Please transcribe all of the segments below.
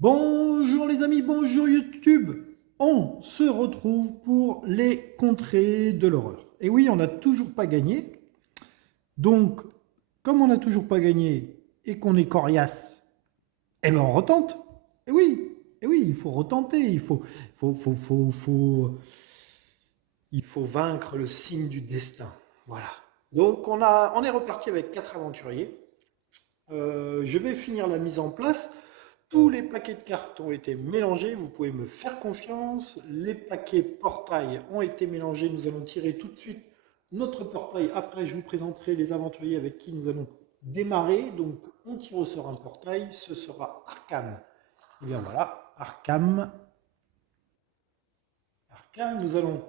Bonjour les amis, bonjour YouTube. On se retrouve pour les contrées de l'horreur. Et oui, on n'a toujours pas gagné. Donc, comme on n'a toujours pas gagné et qu'on est coriace, eh ben on retente. Et oui, il faut retenter. Faut, faut, faut, faut, il faut vaincre le signe du destin. Voilà. Donc, on est reparti avec 4 aventuriers. Je vais finir la mise en place. Tous les paquets de cartes ont été mélangés, vous pouvez me faire confiance. Les paquets portail ont été mélangés, nous allons tirer tout de suite notre portail. Après, je vous présenterai les aventuriers avec qui nous allons démarrer. Donc, on tire au sort un portail, ce sera Arkham. Et bien voilà, Arkham. Arkham, nous allons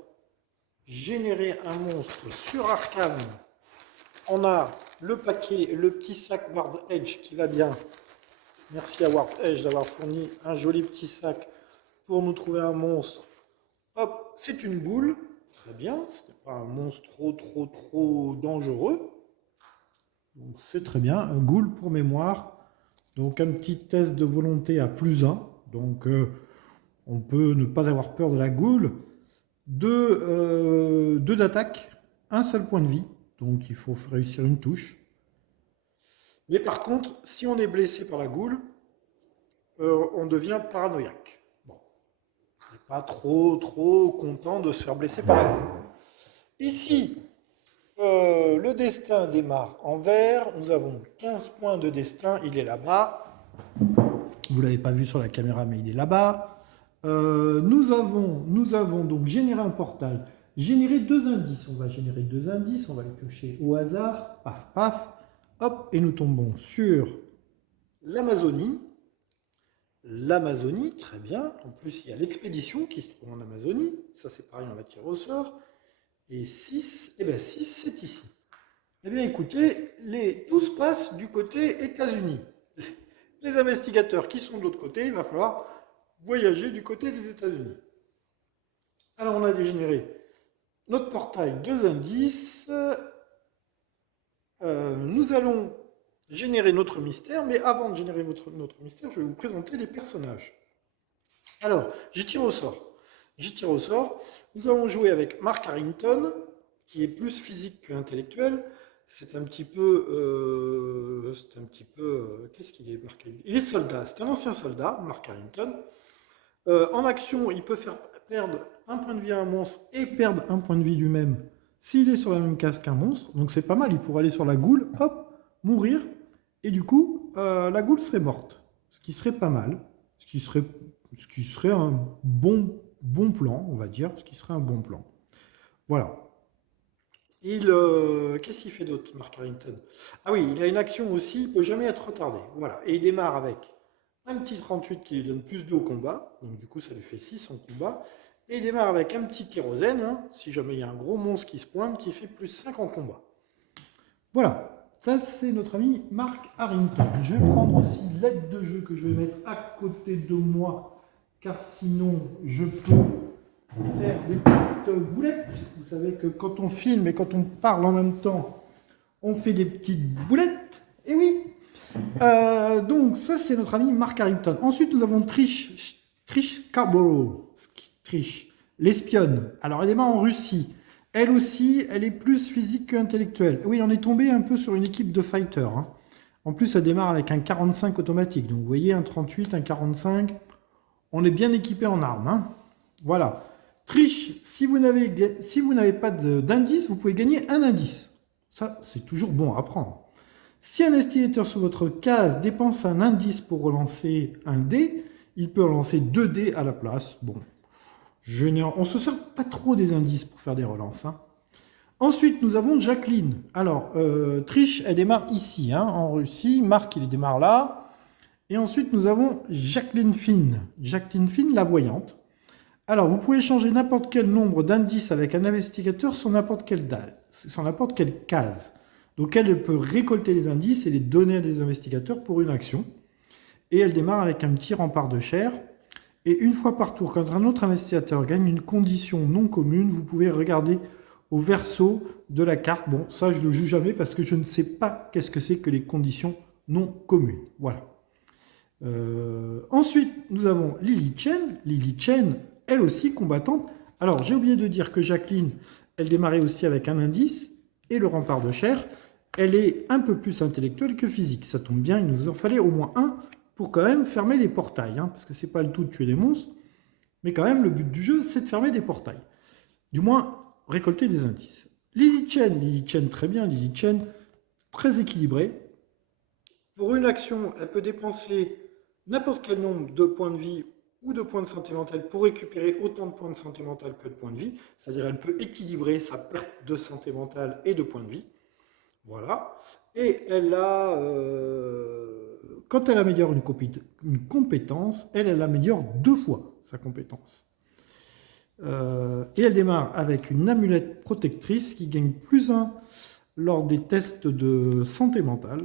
générer un monstre sur Arkham. On a le paquet, le petit sac Ward's Edge qui va bien. Merci à Warp Edge d'avoir fourni un joli petit sac pour nous trouver un monstre. Hop, c'est une boule. Très bien, ce n'est pas un monstre trop dangereux. Donc c'est très bien, un ghoul pour mémoire. Donc un petit test de volonté à +1. Donc on peut ne pas avoir peur de la ghoul. 2 d'attaque, un seul point de vie. Donc il faut réussir une touche. Mais par contre, si on est blessé par la ghoul, on devient paranoïaque. Bon, on n'est pas trop content de se faire blesser par la ghoul. Ici, le destin démarre en vert. Nous avons 15 points de destin. Il est là-bas. Vous ne l'avez pas vu sur la caméra, mais il est là-bas. Nous avons donc généré un portail. Générer 2 indices. On va générer 2 indices. On va les piocher au hasard. Paf, paf. Hop. Et nous tombons sur l'Amazonie. L'Amazonie, très bien. En plus, il y a l'expédition qui se trouve en Amazonie. Ça, c'est pareil, on va tirer au sort. Et 6, eh bien 6, c'est ici. Eh bien, écoutez, tout se passe du côté États-Unis. Les investigateurs qui sont de l'autre côté, il va falloir voyager du côté des États-Unis. Alors, on a dégénéré notre portail 2 indices. Nous allons générer notre mystère, mais avant de générer notre mystère, je vais vous présenter les personnages. Alors, je tire au sort. Nous avons joué avec Mark Harrington, qui est plus physique qu'intellectuel. C'est un petit peu... qu'est-ce qu'il est, Mark Harrington? Il est soldat. C'est un ancien soldat, Mark Harrington. En action, il peut faire perdre un point de vie à un monstre et perdre un point de vie lui-même s'il est sur la même case qu'un monstre. Donc c'est pas mal. Il pourrait aller sur la goule, hop, mourir. Et du coup, la goule serait morte. Ce qui serait pas mal. Ce qui serait un bon plan, on va dire. Ce qui serait un bon plan. Voilà. Qu'est-ce qu'il fait d'autre, Mark Harrington? Ah oui, il a une action aussi, il ne peut jamais être retardé. Voilà. Et il démarre avec un petit 38 qui lui donne plus 2 au combat. Donc du coup, ça lui fait 6 en combat. Et il démarre avec un petit kérosène, hein, si jamais il y a un gros monstre qui se pointe, qui fait plus 5 en combat. Voilà. Ça, c'est notre ami Mark Harrington. Je vais prendre aussi l'aide de jeu que je vais mettre à côté de moi, car sinon, je peux faire des petites boulettes. Vous savez que quand on filme et quand on parle en même temps, on fait des petites boulettes. Et oui. Donc ça, c'est notre ami Mark Harrington. Ensuite, nous avons Trish Scarborough, l'espionne. Alors, elle est en Russie. Elle aussi, elle est plus physique qu'intellectuelle. Oui, on est tombé un peu sur une équipe de fighters. Hein. En plus, ça démarre avec un 45 automatique. Donc, vous voyez, un 38, un 45. On est bien équipé en armes. Hein. Voilà. Triche, si vous n'avez pas d'indice, vous pouvez gagner un indice. Ça, c'est toujours bon à prendre. Si un instigateur sur votre case dépense un indice pour relancer un dé, il peut relancer 2 dés à la place. Bon, on ne se sert pas trop des indices pour faire des relances. Hein. Ensuite, nous avons Jacqueline. Alors, Triche, elle démarre ici, hein, en Russie. Marc, il démarre là. Et ensuite, nous avons Jacqueline Finn. Jacqueline Finn, la voyante. Alors, vous pouvez changer n'importe quel nombre d'indices avec un investigateur sur n'importe quelle case. Donc, elle peut récolter les indices et les donner à des investigateurs pour une action. Et elle démarre avec un petit rempart de chair. Et une fois par tour, quand un autre investigateur gagne une condition non commune, vous pouvez regarder au verso de la carte. Bon, ça, je ne le joue jamais parce que je ne sais pas qu'est-ce que c'est que les conditions non communes. Voilà. Ensuite, nous avons Lily Chen. Lily Chen, elle aussi combattante. Alors, j'ai oublié de dire que Jacqueline, elle démarrait aussi avec un indice et le rempart de chair. Elle est un peu plus intellectuelle que physique. Ça tombe bien, il nous en fallait au moins un pour quand même fermer les portails. Parce que c'est pas le tout de tuer des monstres. Mais quand même, le but du jeu, c'est de fermer des portails. Du moins, récolter des indices. Lily Chen, très bien. Lily Chen, très équilibrée. Pour une action, elle peut dépenser n'importe quel nombre de points de vie ou de points de santé mentale pour récupérer autant de points de santé mentale que de points de vie. C'est-à-dire elle peut équilibrer sa perte de santé mentale et de points de vie. Voilà. Et elle a, quand elle améliore une compétence, elle améliore 2 fois sa compétence. Et elle démarre avec une amulette protectrice qui gagne +1 lors des tests de santé mentale.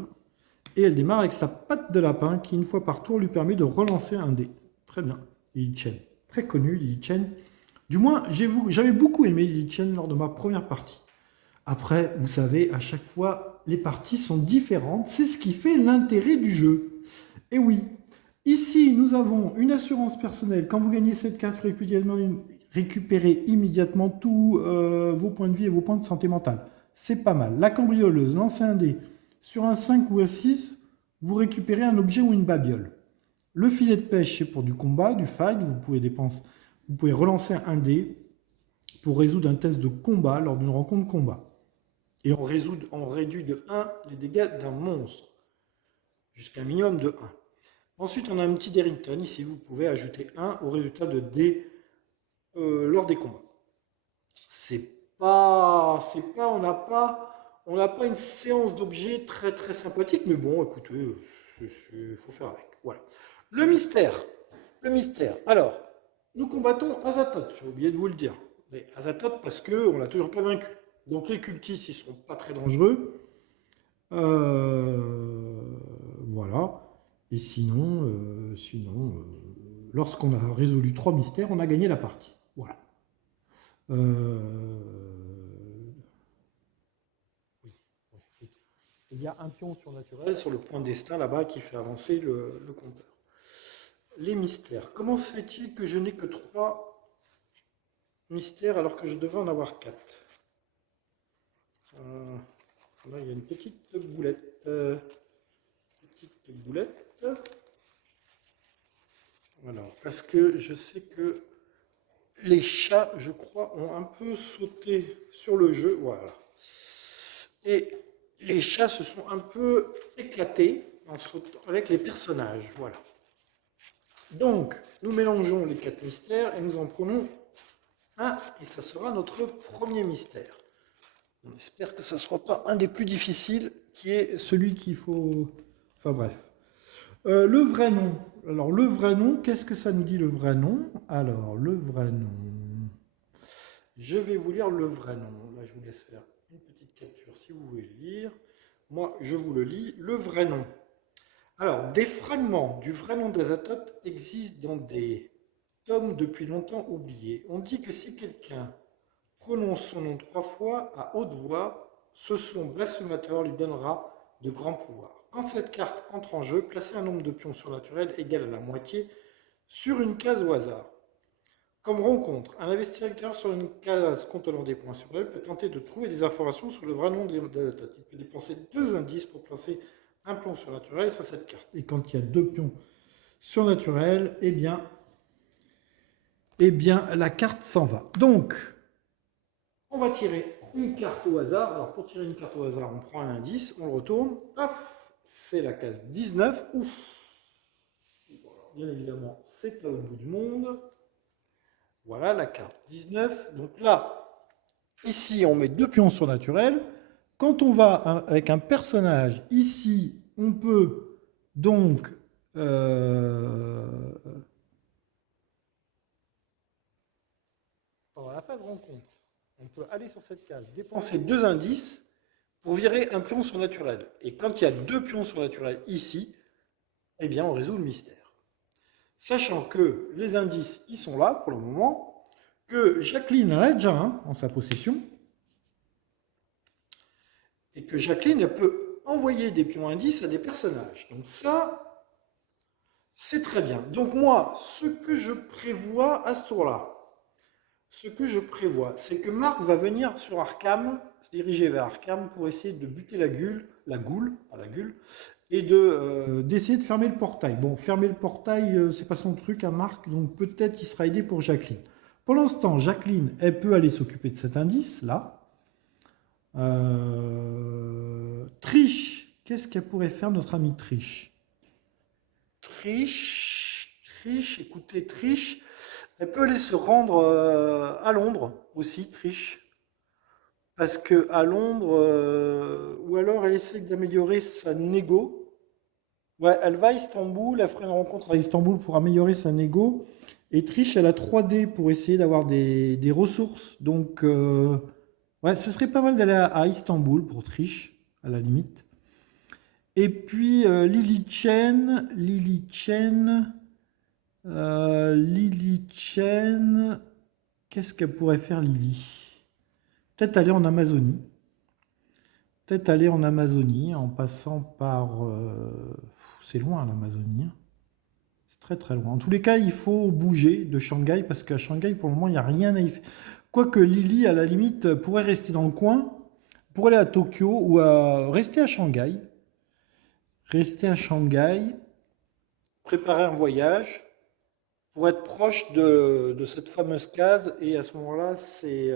Et elle démarre avec sa patte de lapin qui, une fois par tour, lui permet de relancer un dé. Très bien, Lily Chen. Très connue, Lily Chen. Du moins, j'avais beaucoup aimé Lily Chen lors de ma première partie. Après, vous savez, à chaque fois, les parties sont différentes. C'est ce qui fait l'intérêt du jeu. Et oui, ici, nous avons une assurance personnelle. Quand vous gagnez cette carte, récupérez immédiatement tous vos points de vie et vos points de santé mentale. C'est pas mal. La cambrioleuse, lancez un dé. Sur un 5 ou un 6, vous récupérez un objet ou une babiole. Le filet de pêche, c'est pour du combat, du fight. Vous pouvez relancer un dé pour résoudre un test de combat lors d'une rencontre combat. Et on réduit de 1 les dégâts d'un monstre, jusqu'à un minimum de 1. Ensuite, on a un petit Derrington. Ici, vous pouvez ajouter 1 au résultat de dés lors des combats. On n'a pas une séance d'objets très très sympathique, mais bon, écoutez, il faut faire avec. Voilà. Le mystère. Alors, nous combattons Azathoth, j'ai oublié de vous le dire. Mais Azathoth parce qu'on ne l'a toujours pas vaincu. Donc les cultistes, ils ne sont pas très dangereux. Voilà. Et sinon, lorsqu'on a résolu 3 mystères, on a gagné la partie. Voilà. Il y a un pion surnaturel sur le point de destin là-bas qui fait avancer le compteur. Les mystères. Comment se fait-il que je n'ai que 3 mystères alors que je devais en avoir 4 ? Là, il y a une petite boulette. Alors, parce que je sais que les chats, je crois, ont un peu sauté sur le jeu. Voilà. Et les chats se sont un peu éclatés en sautant avec les personnages. Voilà. Donc, nous mélangeons les 4 mystères et nous en prenons un, et ça sera notre premier mystère. On espère que ça ne soit pas un des plus difficiles, qui est celui qu'il faut... Enfin bref. Le vrai nom. Alors, le vrai nom, qu'est-ce que ça nous dit le vrai nom? Alors, le vrai nom... Je vais vous lire le vrai nom. Là, je vous laisse faire une petite capture si vous voulez le lire. Moi, je vous le lis. Le vrai nom. Alors, des fragments du vrai nom d'Azathoth existent dans des tomes depuis longtemps oubliés. On dit que si quelqu'un prononce son nom 3 fois à haute voix, ce son blasphémateur lui donnera de grands pouvoirs. Quand cette carte entre en jeu, placez un nombre de pions surnaturels égal à la moitié sur une case au hasard. Comme rencontre, un investigateur sur une case contenant des points sur elle peut tenter de trouver des informations sur le vrai nom d'Azathoth. Il peut dépenser 2 indices pour placer un pion surnaturel sur cette carte. Et quand il y a 2 pions surnaturels, eh bien la carte s'en va. Donc, on va tirer une carte au hasard. Alors, pour tirer une carte au hasard, on prend un indice, on le retourne. Paf, c'est la case 19. Ouf. Bien évidemment, c'est à l'autre bout du monde. Voilà la carte 19. Donc là, ici, on met 2 pions surnaturels. Quand on va avec un personnage, ici, on peut donc... pendant la phase rencontre, on peut aller sur cette case, dépenser 2 indices pour virer un pion surnaturel. Et quand il y a 2 pions surnaturels ici, eh bien, on résout le mystère. Sachant que les indices, ils sont là pour le moment, que Jacqueline en a déjà un en sa possession, et que Jacqueline elle peut envoyer des pions indices à des personnages. Donc ça, C'est très bien. Donc moi, ce que je prévois à ce tour-là, ce que je prévois, c'est que Marc va venir sur Arkham, se diriger vers Arkham pour essayer de buter la goule, pas la gueule, et d'essayer de fermer le portail. Bon, fermer le portail, c'est pas son truc à Marc, donc peut-être qu'il sera aidé pour Jacqueline. Pour l'instant, Jacqueline, elle peut aller s'occuper de cet indice, là. Triche, qu'est-ce qu'elle pourrait faire, notre amie Triche? Triche, écoutez, Triche, elle peut aller se rendre à Londres aussi, Triche. Parce que à Londres, ou alors elle essaie d'améliorer sa négo. Ouais, elle va à Istanbul, elle fera une rencontre à Istanbul pour améliorer sa négo. Et Triche, elle a 3D pour essayer d'avoir des ressources. Donc, ouais, ce serait pas mal d'aller à Istanbul pour Triche, à la limite. Et puis Lily Chen, qu'est-ce qu'elle pourrait faire Lily? Peut-être aller en Amazonie. Peut-être aller en Amazonie en passant par... c'est loin l'Amazonie. C'est très très loin. En tous les cas, il faut bouger de Shanghai parce qu'à Shanghai, pour le moment, il n'y a rien à y faire. Quoique Lily, à la limite, pourrait rester dans le coin, pour aller à Tokyo ou rester à Shanghai. Rester à Shanghai, préparer un voyage pour être proche de cette fameuse case. Et à ce moment-là, c'est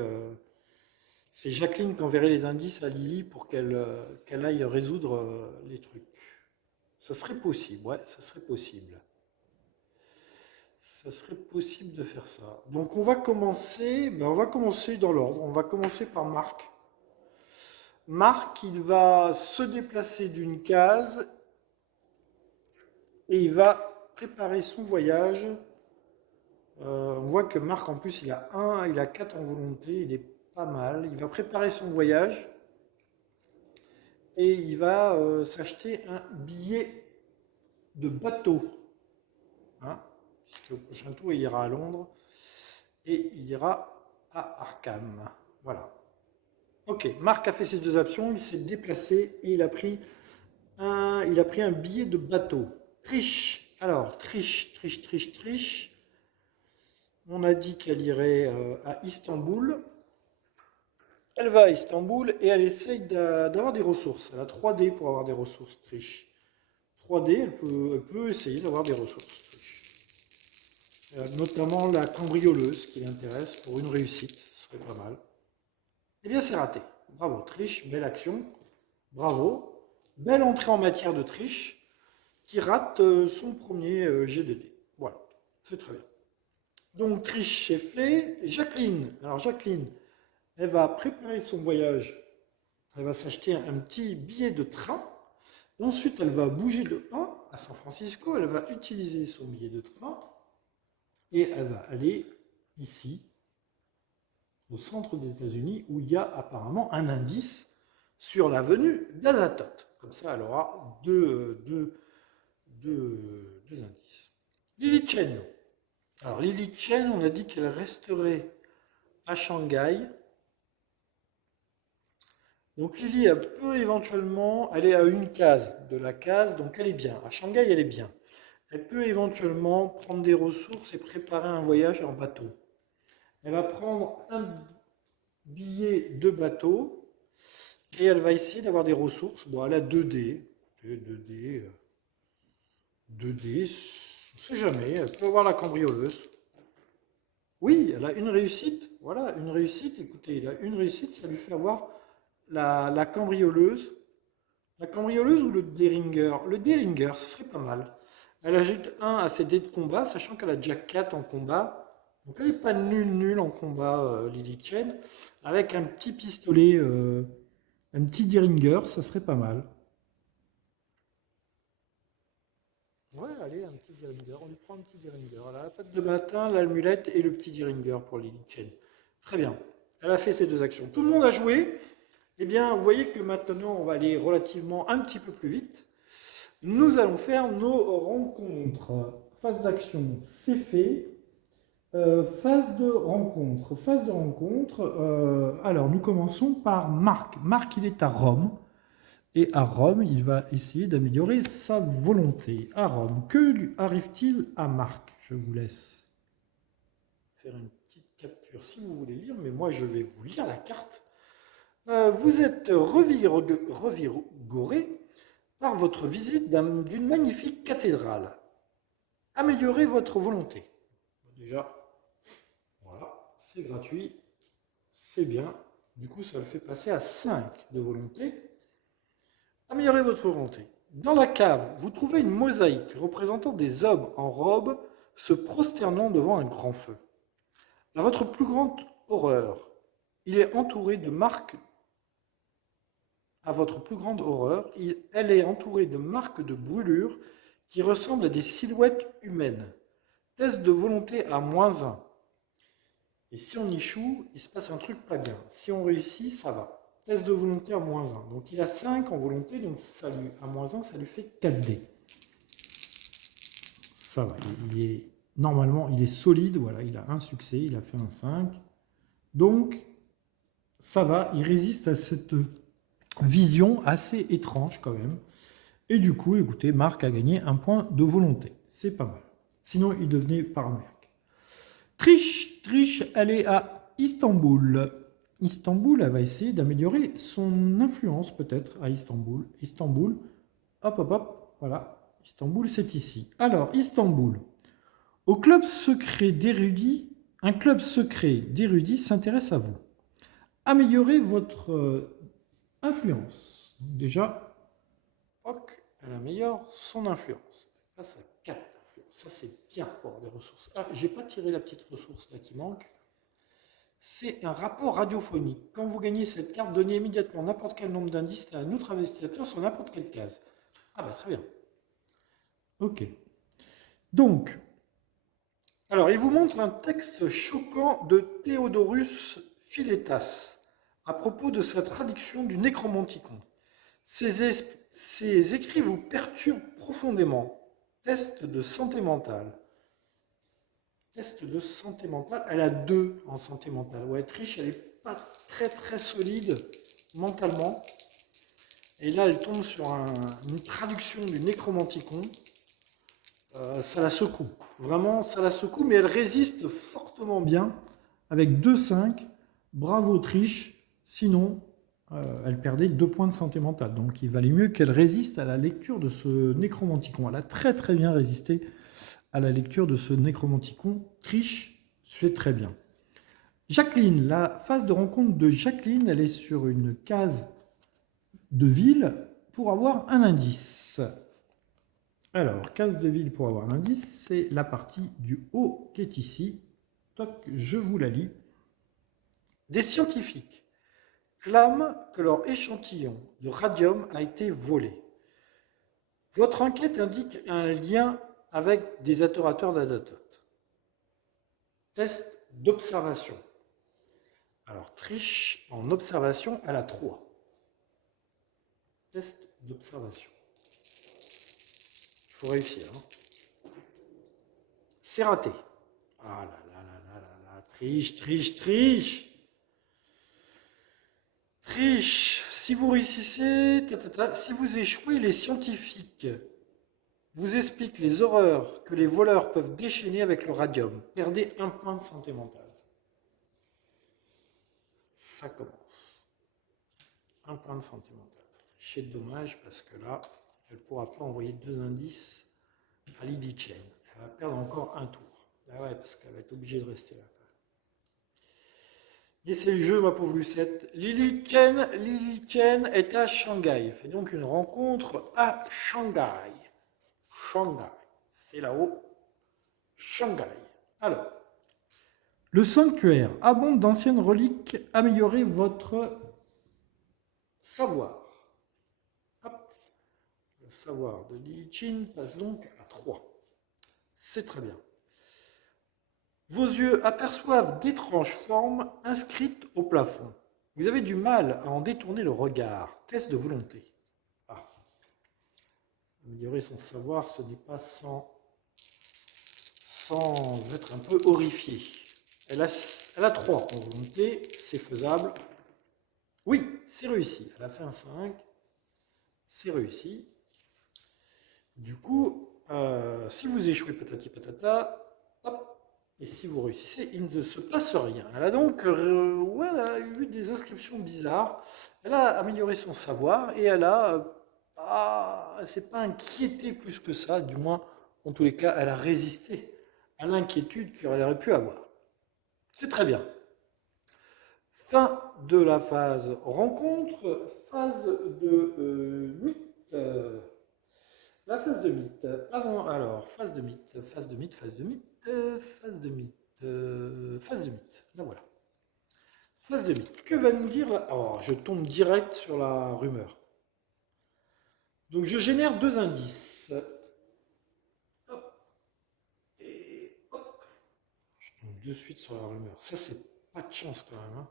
Jacqueline qui enverrait les indices à Lily pour qu'elle aille résoudre les trucs. Ça serait possible, ouais, ça serait possible. Ça serait possible de faire ça. Donc on va commencer dans l'ordre. On va commencer par Marc. Marc, il va se déplacer d'une case et il va préparer son voyage. On voit que Marc, en plus, il a 4 en volonté, il est pas mal. Il va préparer son voyage et il va s'acheter un billet de bateau. Hein, puisque au prochain tour, il ira à Londres et il ira à Arkham. Voilà. Ok, Marc a fait ses 2 actions, il s'est déplacé et il a pris un billet de bateau. Triche. Alors, triche. On a dit qu'elle irait à Istanbul. Elle va à Istanbul et elle essaye d'avoir des ressources. Elle a 3D pour avoir des ressources, Triche. 3D, elle peut essayer d'avoir des ressources, Triche. Notamment la cambrioleuse qui l'intéresse pour une réussite, ce serait pas mal. Eh bien, c'est raté. Bravo, Triche, belle action. Bravo. Belle entrée en matière de Triche qui rate son premier G2D. Voilà, c'est très bien. Donc, Triche, c'est fait. Et Jacqueline. Alors, Jacqueline, elle va préparer son voyage. Elle va s'acheter un petit billet de train. Ensuite, elle va bouger de 1 à San Francisco. Elle va utiliser son billet de train. Et elle va aller ici, au centre des États-Unis, où il y a apparemment un indice sur la venue d'Azathoth. Comme ça, elle aura deux indices. Lily Chen. Alors, Lily Chen, on a dit qu'elle resterait à Shanghai. Donc, Lily, elle peut éventuellement aller à une case de la case, donc elle est bien. À Shanghai, elle est bien. Elle peut éventuellement prendre des ressources et préparer un voyage en bateau. Elle va prendre un billet de bateau et elle va essayer d'avoir des ressources. Bon, elle a 2D. 2D, on ne sait jamais. Elle peut avoir la cambrioleuse. Oui, elle a une réussite. Voilà, une réussite. Écoutez, elle a une réussite, ça lui fait avoir la cambrioleuse. La cambrioleuse ou le Deringer? Le Deringer, ce serait pas mal. Elle ajoute 1 à ses dés de combat, sachant qu'elle a déjà 4 en combat. Donc elle n'est pas nulle en combat, Lily Chen. Avec un petit pistolet, un petit Deringer, ça serait pas mal. Ouais, allez, un petit Deringer. On lui prend un petit Deringer. Elle a la patte de matin, l'almulette et le petit Deringer pour Lily Chen. Très bien. Elle a fait ses 2 actions. Tout le monde a joué. Eh bien, vous voyez que maintenant, on va aller relativement un petit peu plus vite. Nous allons faire nos rencontres. Phase d'action, c'est fait. Phase de rencontre. Phase de rencontre. Alors, nous commençons par Marc. Marc, il est à Rome. Et à Rome, il va essayer d'améliorer sa volonté. À Rome, que lui arrive-t-il à Marc? Je vous laisse faire une petite capture si vous voulez lire, mais moi je vais vous lire la carte. Vous êtes revigoré par votre visite d'une magnifique cathédrale. Améliorez votre volonté. Déjà, voilà, c'est gratuit, c'est bien. Du coup, ça le fait passer à 5 de volonté. Améliorez votre volonté. Dans la cave, vous trouvez une mosaïque représentant des hommes en robe se prosternant devant un grand feu. À votre plus grande horreur, il est entouré de marques. À votre plus grande horreur, elle est entourée de marques de brûlures qui ressemblent à des silhouettes humaines. Test de volonté à -1. Et si on échoue, il se passe un truc pas bien. Si on réussit, ça va. Test de volonté à -1. Donc il a 5 en volonté, donc ça lui, à -1, ça lui fait 4 dés. Ça va. Normalement, il est solide. Voilà, il a un succès, il a fait un 5. Donc, ça va, il résiste à cette vision assez étrange quand même. Et du coup, écoutez, Marc a gagné un point de volonté. C'est pas mal. Sinon, il devenait paranoïaque. Trish, elle est à Istanbul. Istanbul, elle va essayer d'améliorer son influence peut-être à Istanbul. Istanbul, hop, voilà. Istanbul, c'est ici. Alors, Istanbul. Au club secret d'érudits, un club secret d'érudits s'intéresse à vous. Améliorez votre influence. Déjà, elle améliore son influence. Elle passe à 4 influences. Ça, c'est bien pour avoir des ressources. Ah, j'ai pas tiré la petite ressource là qui manque. C'est un rapport radiophonique. Quand vous gagnez cette carte, donnez immédiatement n'importe quel nombre d'indices à un autre investigateur sur n'importe quelle case. Ah bah très bien. Ok. Donc, alors il vous montre un texte choquant de Théodorus Philétas à propos de sa traduction du Nécromanticon. Ces écrits vous perturbent profondément. Test de santé mentale. Test de santé mentale. Elle a 2 en santé mentale. Ouais, Trish, elle n'est pas très solide mentalement. Et là, elle tombe sur une traduction du Nécromanticon. Ça la secoue. Vraiment, ça la secoue, mais elle résiste fortement bien avec 2,5. Bravo Trish. Sinon, elle perdait 2 points de santé mentale. Donc il valait mieux qu'elle résiste à la lecture de ce Nécromanticon. Elle a très bien résisté à la lecture de ce Nécromanticon. Trish, c'est très bien. Jacqueline, la phase de rencontre de Jacqueline, elle est sur une case de ville pour avoir un indice. Alors, case de ville pour avoir un indice, c'est la partie du haut qui est ici. Toc, je vous la lis. Des scientifiques clament que leur échantillon de radium a été volé. Votre enquête indique un lien avec des adorateurs d'Adatot. Test d'observation. Alors, Trish, en observation, elle a 3. Test d'observation. Il faut réussir. Hein. C'est raté. Ah là. Triche. Si vous réussissez, si vous échouez, les scientifiques vous expliquent les horreurs que les voleurs peuvent déchaîner avec le radium. Perdez 1 point de santé mentale. Ça commence. 1 point de santé mentale. C'est dommage parce que là, elle ne pourra pas envoyer 2 indices à Lily Chen. Elle va perdre encore un tour. Ah ouais, parce qu'elle va être obligée de rester là. Et c'est le jeu, ma pauvre Lucette. Lily Chen est à Shanghai. Fait donc une rencontre à Shanghai. C'est là-haut. Shanghai. Alors, le sanctuaire abonde d'anciennes reliques. Améliorez votre savoir. Hop. Le savoir de Lily Chen passe donc à 3. C'est très bien. Vos yeux aperçoivent d'étranges formes inscrites au plafond. Vous avez du mal à en détourner le regard. Test de volonté. Ah. Améliorer son savoir, ce n'est pas sans être un peu horrifié. Elle a 3 en volonté, c'est faisable. Oui, c'est réussi. Elle a fait un 5. c'est réussi. Du coup, si vous échouez patati patata, hop, et si vous réussissez, il ne se passe rien. Elle a donc ouais, elle a eu des inscriptions bizarres, elle a amélioré son savoir et elle s'est pas inquiétée plus que ça, du moins, en tous les cas, elle a résisté à l'inquiétude qu'elle aurait pu avoir. C'est très bien. Fin de la phase rencontre, phase de mythe. La phase de mythe. Alors, phase de mythe, phase de mythe, phase de mythe, phase de mythe, phase de mythe. Là voilà. Phase de mythe. Que va nous dire là? Alors, je tombe direct sur la rumeur. Donc, je génère deux indices. Hop. Et hop. Je tombe de suite sur la rumeur. Ça, c'est pas de chance quand même, hein.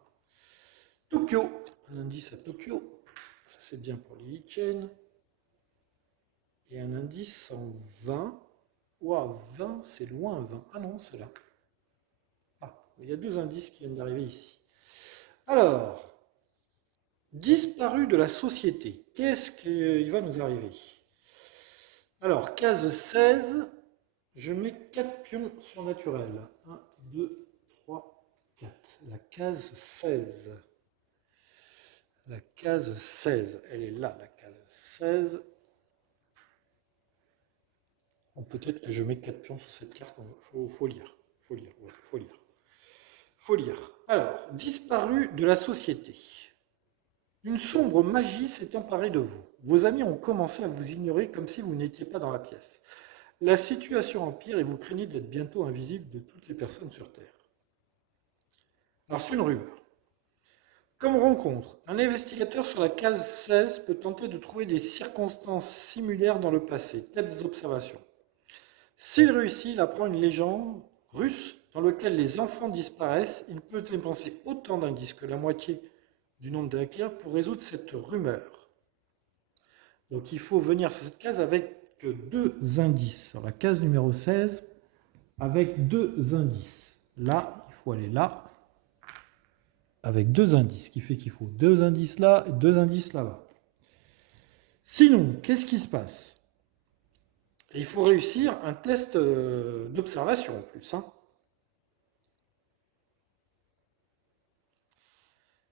Tokyo. Un indice à Tokyo. Ça, c'est bien pour les chains. Et un indice en 20. Ouah, 20, c'est loin, 20. Ah non, c'est là. Ah, il y a deux indices qui viennent d'arriver ici. Alors, disparu de la société. Qu'est-ce qui va nous arriver? Alors, case 16, je mets 4 pions surnaturels. 1, 2, 3, 4. La case 16. La case 16, elle est là, la case 16. Bon, peut-être que je mets 4 pions sur cette carte, faut lire. Faut lire, ouais, faut lire. Faut lire. Alors, disparu de la société. Une sombre magie s'est emparée de vous. Vos amis ont commencé à vous ignorer comme si vous n'étiez pas dans la pièce. La situation empire et vous craignez d'être bientôt invisible de toutes les personnes sur Terre. Alors c'est une rumeur. Comme rencontre, un investigateur sur la case 16 peut tenter de trouver des circonstances similaires dans le passé, telles des observations. S'il réussit, il apprend une légende russe dans laquelle les enfants disparaissent. Il peut dépenser autant d'indices que la moitié du nombre d'acquéreurs pour résoudre cette rumeur. Donc il faut venir sur cette case avec deux indices. Sur la case numéro 16, avec deux indices. Là, il faut aller là, avec deux indices, ce qui fait qu'il faut deux indices là et deux indices là-bas. Sinon, qu'est-ce qui se passe? Il faut réussir un test d'observation en plus. Hein.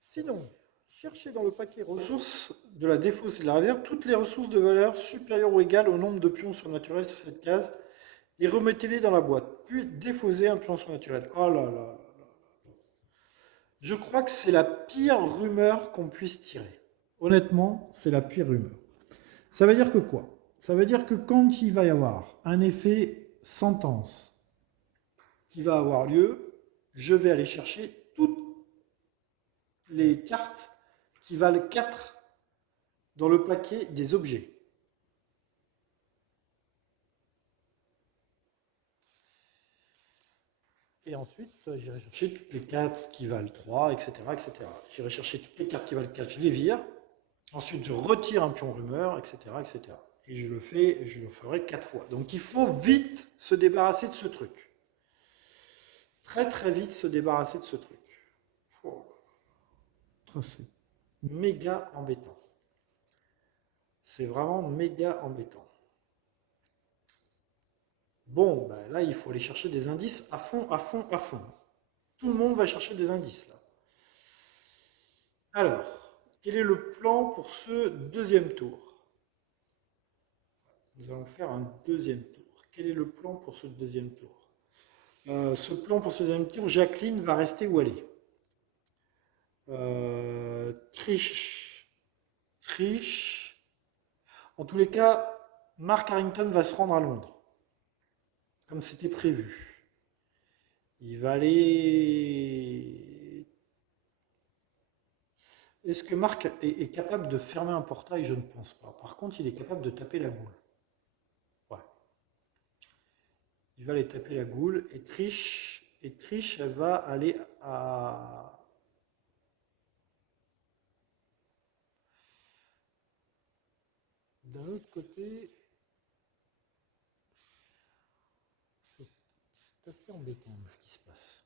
Sinon, cherchez dans le paquet ressources de la défausse et de la réserve toutes les ressources de valeur supérieures ou égales au nombre de pions surnaturels sur cette case et remettez-les dans la boîte. Puis défausez un pion surnaturel. Oh là là là. Je crois que c'est la pire rumeur qu'on puisse tirer. Honnêtement, c'est la pire rumeur. Ça veut dire que quoi? Ça veut dire que quand il va y avoir un effet sentence qui va avoir lieu, je vais aller chercher toutes les cartes qui valent 4 dans le paquet des objets. Et ensuite, j'irai chercher toutes les cartes qui valent 3, etc. etc. J'irai chercher toutes les cartes qui valent 4, je les vire. Ensuite, je retire un pion rumeur, etc. etc. Et je le ferai 4 fois. Donc il faut vite se débarrasser de ce truc. Très très vite se débarrasser de ce truc. Oh. C'est méga embêtant. C'est vraiment méga embêtant. Bon, ben là, il faut aller chercher des indices à fond, à fond, à fond. Tout le monde va chercher des indices là. Alors, quel est le plan pour ce deuxième tour? Nous allons faire un deuxième tour. Quel est le plan pour ce deuxième tour? Ce plan pour ce deuxième tour, Jacqueline va rester où elle est. Triche. En tous les cas, Mark Harrington va se rendre à Londres, comme c'était prévu. Il va aller... Est-ce que Mark est capable de fermer un portail? Je ne pense pas. Par contre, il est capable de taper la goule. Ouais. Il va aller taper la goule. Et Trish, elle va aller à... D'un autre côté, c'est assez embêtant ce qui se passe.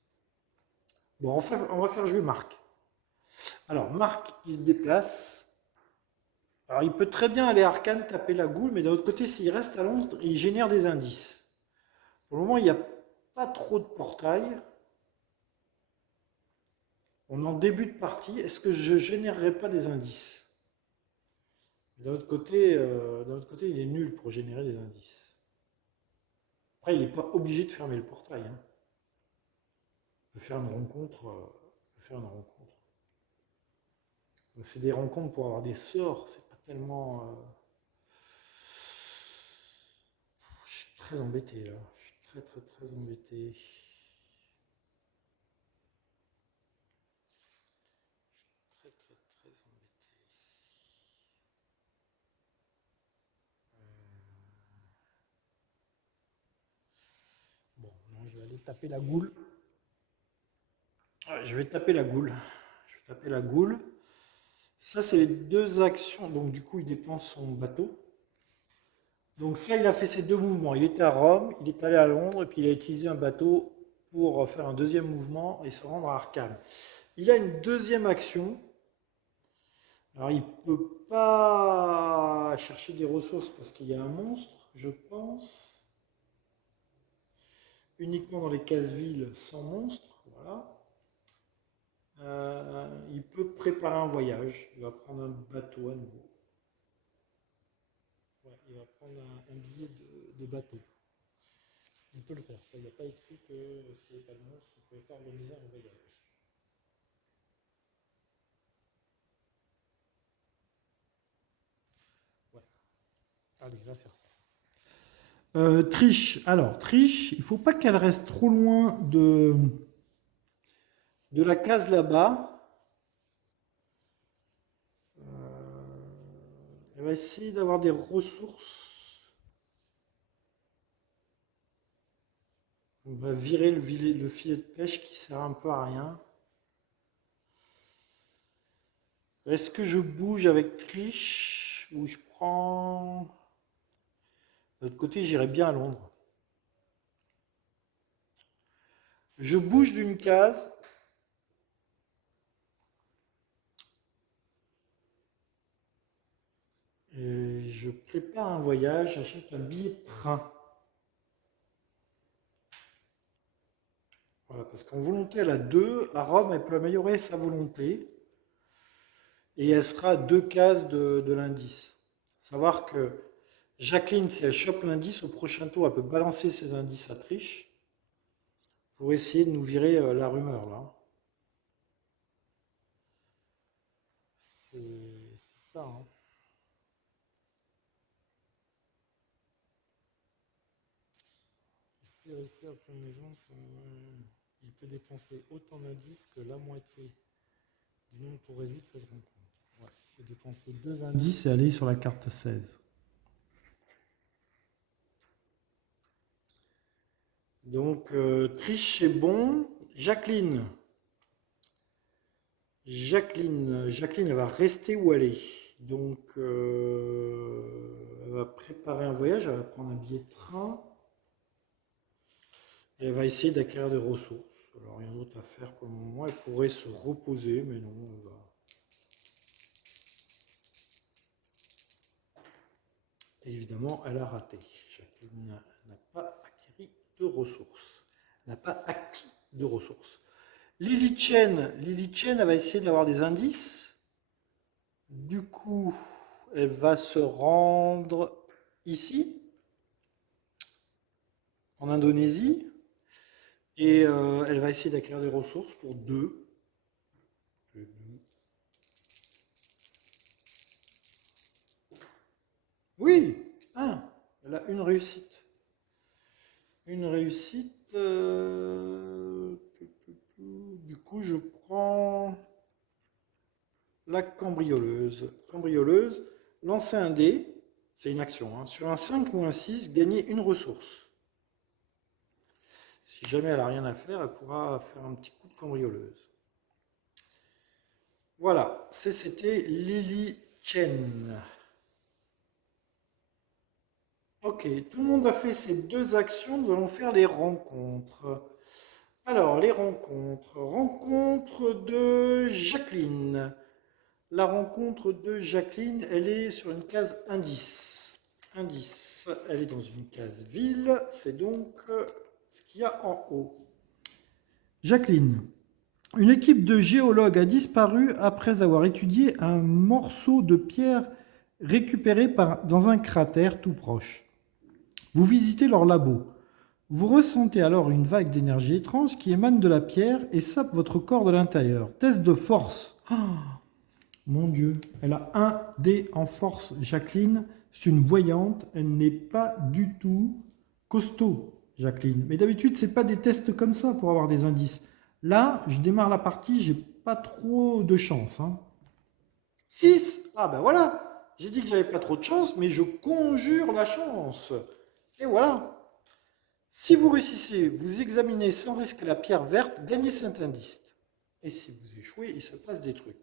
Bon, on va faire jouer Marc. Alors, Marc, il se déplace Alors, il peut très bien aller arcane, taper la goule, mais d'un autre côté, s'il reste à Londres, il génère des indices. Pour le moment, il n'y a pas trop de portail. On est en début de partie. Est-ce que je générerai pas des indices? D'un autre côté, il est nul pour générer des indices. Après, il n'est pas obligé de fermer le portail, hein. On peut faire une rencontre. On peut faire une rencontre. C'est des rencontres pour avoir des sorts. C'est pas tellement. Je suis très embêté là. Je suis très très très embêté. Très très très embêté. Bon, non, je vais aller taper la goule. Ouais, je vais taper la goule. Je vais taper la goule. Ça, c'est les deux actions. Donc, du coup, il dépense son bateau. Donc, ça, il a fait ses deux mouvements. Il était à Rome, il est allé à Londres, et puis il a utilisé un bateau pour faire un deuxième mouvement et se rendre à Arkham. Il a une deuxième action. Alors, il ne peut pas chercher des ressources parce qu'il y a un monstre, je pense. Uniquement dans les cases-villes sans monstre. Voilà. Il peut préparer un voyage. Il va prendre un bateau à nouveau. Ouais, il va prendre un billet de bateau. Il peut le faire. Ça, il n'y a pas écrit que s'il n'y avait pas de monstre, il ne pouvait pas organiser un voyage. Ouais. Allez, il va faire ça. Triche. Alors, Triche, il ne faut pas qu'elle reste trop loin de la case là-bas. Elle va essayer d'avoir des ressources. On va virer le filet de pêche qui sert un peu à rien. Est-ce que je bouge avec Triche ou je prends... De l'autre côté, j'irai bien à Londres. Je bouge d'une case. Et je prépare un voyage, j'achète un billet de train. Voilà, parce qu'en volonté, elle a 2. À Rome, elle peut améliorer sa volonté. Et elle sera à 2 cases de l'indice. Savoir que Jacqueline, si elle chope l'indice, au prochain tour, elle peut balancer ses indices à Triche pour essayer de nous virer la rumeur là. C'est ça, hein. Si réussit à prendre les gens, il peut dépenser autant d'indices que la moitié du nombre pour résoudre cette rencontre. Ouais, il faut dépenser 2 indices et aller sur la carte 16. Donc, Triche, c'est bon. Jacqueline. Jacqueline, elle va rester où elle est. Donc, elle va préparer un voyage, elle va prendre un billet de train. Et elle va essayer d'acquérir des ressources. Alors, rien d'autre à faire pour le moment. Elle pourrait se reposer, mais non, elle va. Et évidemment, elle a raté. Jacqueline n'a pas acquis de ressources. N'a pas acquis de ressources. Lily Chen, elle va essayer d'avoir des indices. Du coup, elle va se rendre ici, en Indonésie, et elle va essayer d'acquérir des ressources pour 2. Oui, 1. Elle a une réussite. Une réussite. Du coup, je prends la cambrioleuse. Cambrioleuse, lancer un dé, c'est une action, hein. Sur un 5 ou un 6, gagner une ressource. Si jamais elle n'a rien à faire, elle pourra faire un petit coup de cambrioleuse. Voilà, c'était Lily Chen. Ok, tout le monde a fait ces 2 actions, nous allons faire les rencontres. Alors, les rencontres. Rencontre de Jacqueline. La rencontre de Jacqueline, elle est sur une case indice. Indice, elle est dans une case ville, c'est donc ce qu'il y a en haut. Jacqueline, une équipe de géologues a disparu après avoir étudié un morceau de pierre récupéré dans un cratère tout proche. Vous visitez leur labo. Vous ressentez alors une vague d'énergie étrange qui émane de la pierre et sape votre corps de l'intérieur. Test de force. Oh, mon Dieu, elle a un dé en force, Jacqueline. C'est une voyante, elle n'est pas du tout costaud, Jacqueline. Mais d'habitude, c'est pas des tests comme ça pour avoir des indices. Là, je démarre la partie, j'ai pas trop de chance. 6. Ah ben voilà, j'ai dit que j'avais pas trop de chance, mais je conjure la chance. Et voilà. Si vous réussissez, vous examinez sans risque la pierre verte, gagnez cet indice. Et si vous échouez, il se passe des trucs.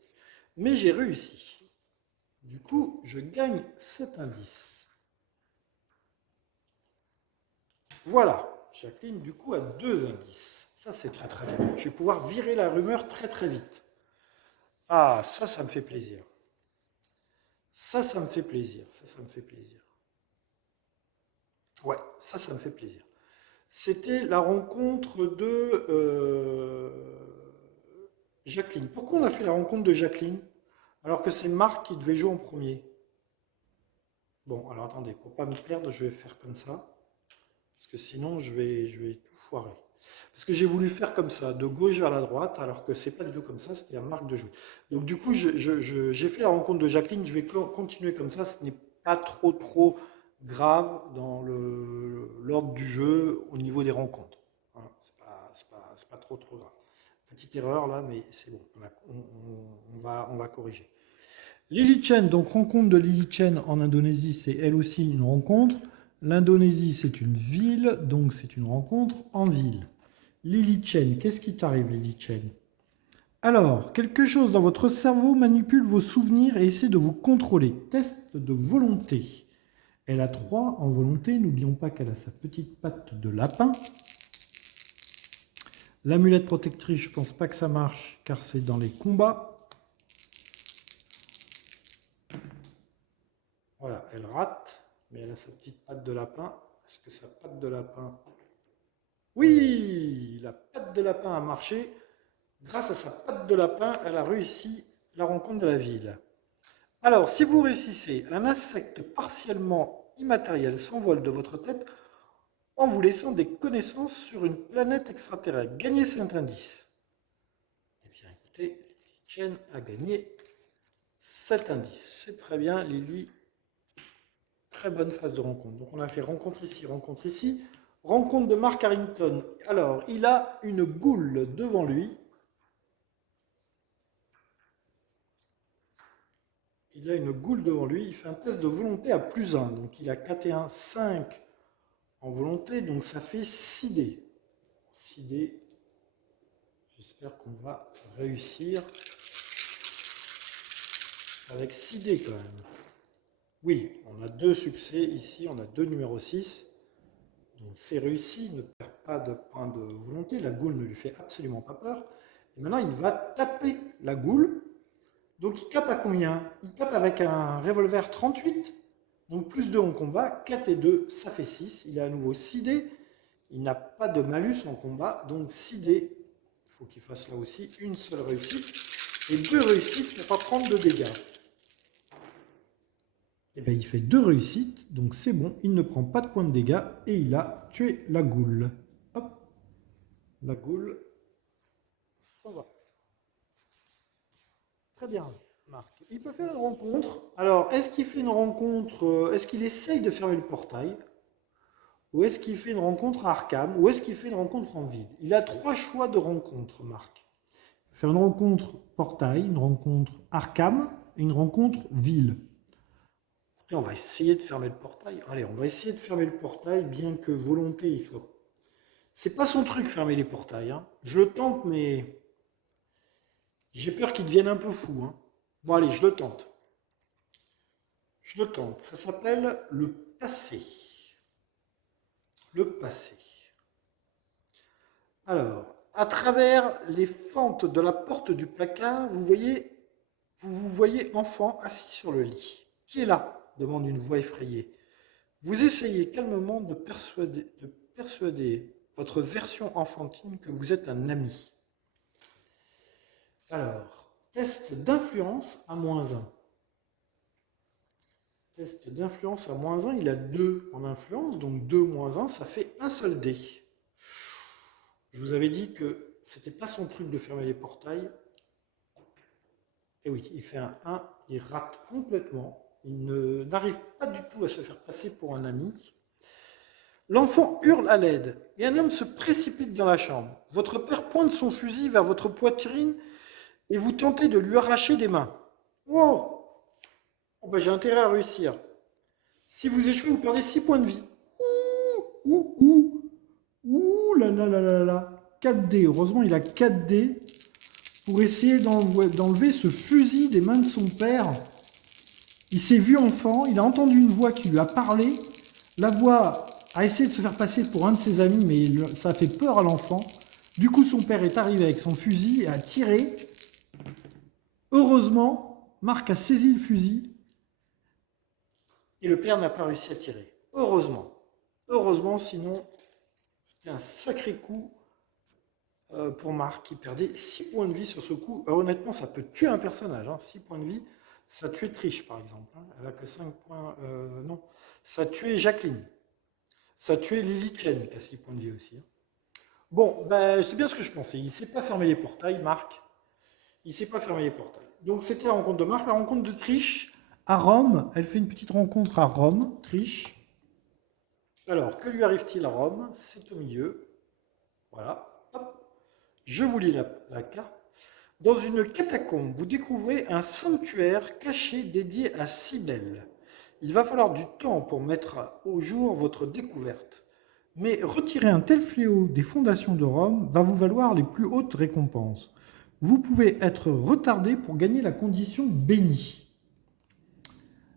Mais j'ai réussi. Du coup, je gagne cet indice. Voilà. Jacqueline, du coup, a 2 indices. Ça, c'est très très bien. Je vais pouvoir virer la rumeur très très vite. Ah, ça me fait plaisir. Ça me fait plaisir. Ça me fait plaisir. Ouais, ça me fait plaisir. C'était la rencontre de Jacqueline. Pourquoi on a fait la rencontre de Jacqueline alors que c'est Marc qui devait jouer en premier? Bon, alors attendez, pour pas me perdre, je vais faire comme ça. Parce que sinon, je vais tout foirer. Parce que j'ai voulu faire comme ça, de gauche vers la droite, alors que c'est pas du tout comme ça, c'était à Marc de jouer. Donc du coup, j'ai fait la rencontre de Jacqueline, je vais continuer comme ça, ce n'est pas trop grave dans l'ordre du jeu au niveau des rencontres. Voilà, c'est pas trop grave. Petite erreur là, mais c'est bon, on va corriger. Lily Chen, donc rencontre de Lily Chen en Indonésie, c'est elle aussi une rencontre. L'Indonésie, c'est une ville, donc c'est une rencontre en ville. Lily Chen, qu'est-ce qui t'arrive, Lily Chen? Alors, quelque chose dans votre cerveau manipule vos souvenirs et essaie de vous contrôler. Test de volonté. Elle a 3 en volonté. N'oublions pas qu'elle a sa petite patte de lapin. L'amulette protectrice, je ne pense pas que ça marche car c'est dans les combats. Voilà, elle rate, mais elle a sa petite patte de lapin. Est-ce que sa patte de lapin... Oui, la patte de lapin a marché. Grâce à sa patte de lapin, elle a réussi la rencontre de la ville. Alors, si vous réussissez, un insecte partiellement immatériel s'envole de votre tête en vous laissant des connaissances sur une planète extraterrestre. Gagnez cet indice. Eh bien, écoutez, Chen a gagné cet indice. C'est très bien, Lily. Très bonne phase de rencontre. Donc, on a fait rencontre ici, rencontre ici. Rencontre de Mark Harrington. Alors, il a une goule devant lui. Il a une goule devant lui, il fait un test de volonté à +1. Donc il a 4 et 1, 5 en volonté, donc ça fait 6 dés. 6 dés. J'espère qu'on va réussir avec 6 dés quand même. Oui, on a 2 succès ici, on a 2 numéros 6. Donc c'est réussi, il ne perd pas de points de volonté, la goule ne lui fait absolument pas peur. Et maintenant il va taper la goule. Donc il tape à combien? Il tape avec un revolver 38. Donc plus 2 en combat, 4 et 2, ça fait 6. Il a à nouveau 6 dés. Il n'a pas de malus en combat, donc 6 dés. Il faut qu'il fasse là aussi une seule réussite. Et 2 réussites pour pas prendre de dégâts. Et bien il fait 2 réussites, donc c'est bon, il ne prend pas de points de dégâts et il a tué la goule. Hop, la goule s'en va. Très bien, Marc. Il peut faire une rencontre. Alors, est-ce qu'il fait une rencontre, est-ce qu'il essaye de fermer le portail? Ou est-ce qu'il fait une rencontre à Arkham? Ou est-ce qu'il fait une rencontre en ville? Il a 3 choix de rencontre, Marc. Faire une rencontre portail, une rencontre Arkham et une rencontre ville. Écoutez, on va essayer de fermer le portail. Allez, on va essayer de fermer le portail, bien que volonté il soit. C'est pas son truc, fermer les portails. Hein. Je le tente, mais j'ai peur qu'il devienne un peu fou. Hein. Bon, allez, je le tente. Je le tente. Ça s'appelle le passé. Le passé. Alors, à travers les fentes de la porte du placard, vous voyez Vous vous voyez enfant assis sur le lit. Qui est là? Demande une voix effrayée. Vous essayez calmement de persuader votre version enfantine que vous êtes un ami. Alors, test d'influence à -1. Test d'influence à -1, il a 2 en influence, donc 2 moins 1, ça fait un seul dé. Je vous avais dit que c'était pas son truc de fermer les portails. Et oui, il fait un 1, il rate complètement. Il n'arrive pas du tout à se faire passer pour un ami. L'enfant hurle à l'aide et un homme se précipite dans la chambre. Votre père pointe son fusil vers votre poitrine et vous tentez de lui arracher des mains. Oh, oh ben j'ai intérêt à réussir. Si vous échouez, vous perdez 6 points de vie. Ouh là là là là là. 4D, heureusement il a 4D pour essayer d'enlever ce fusil des mains de son père. Il s'est vu enfant, il a entendu une voix qui lui a parlé. La voix a essayé de se faire passer pour un de ses amis, mais ça a fait peur à l'enfant. Du coup, son père est arrivé avec son fusil et a tiré. Heureusement, Marc a saisi le fusil et le père n'a pas réussi à tirer. Heureusement. Heureusement, sinon, c'était un sacré coup pour Marc qui perdait 6 points de vie sur ce coup. Honnêtement, ça peut tuer un personnage. 6 points de vie, ça tuait Triche, par exemple. Elle a que 5 points. Non, ça tuait Jacqueline. Ça tuait Lily Chen, qui a 6 points de vie aussi. Bon, ben, c'est bien ce que je pensais. Il ne sait pas fermer les portails, Marc. Il ne sait pas fermer les portails. Donc, c'était la rencontre de Marc. La rencontre de Triche à Rome. Elle fait une petite rencontre à Rome, Triche. Alors, que lui arrive-t-il à Rome? C'est au milieu. Voilà. Hop. Je vous lis la carte. Dans une catacombe, vous découvrez un sanctuaire caché dédié à Cybèle. Il va falloir du temps pour mettre au jour votre découverte. Mais retirer un tel fléau des fondations de Rome va vous valoir les plus hautes récompenses. Vous pouvez être retardé pour gagner la condition bénie.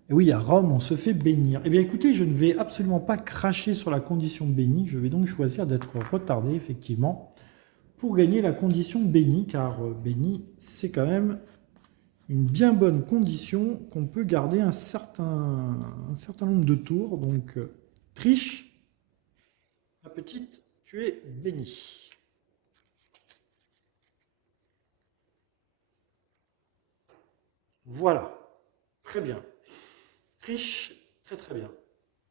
Et oui, à Rome, on se fait bénir. Eh bien écoutez, je ne vais absolument pas cracher sur la condition bénie. Je vais donc choisir d'être retardé, effectivement, pour gagner la condition bénie, car bénie, c'est quand même une bien bonne condition qu'on peut garder un certain nombre de tours. Donc, Triche, ma petite, tu es bénie. Voilà, très bien. Triche, très très bien.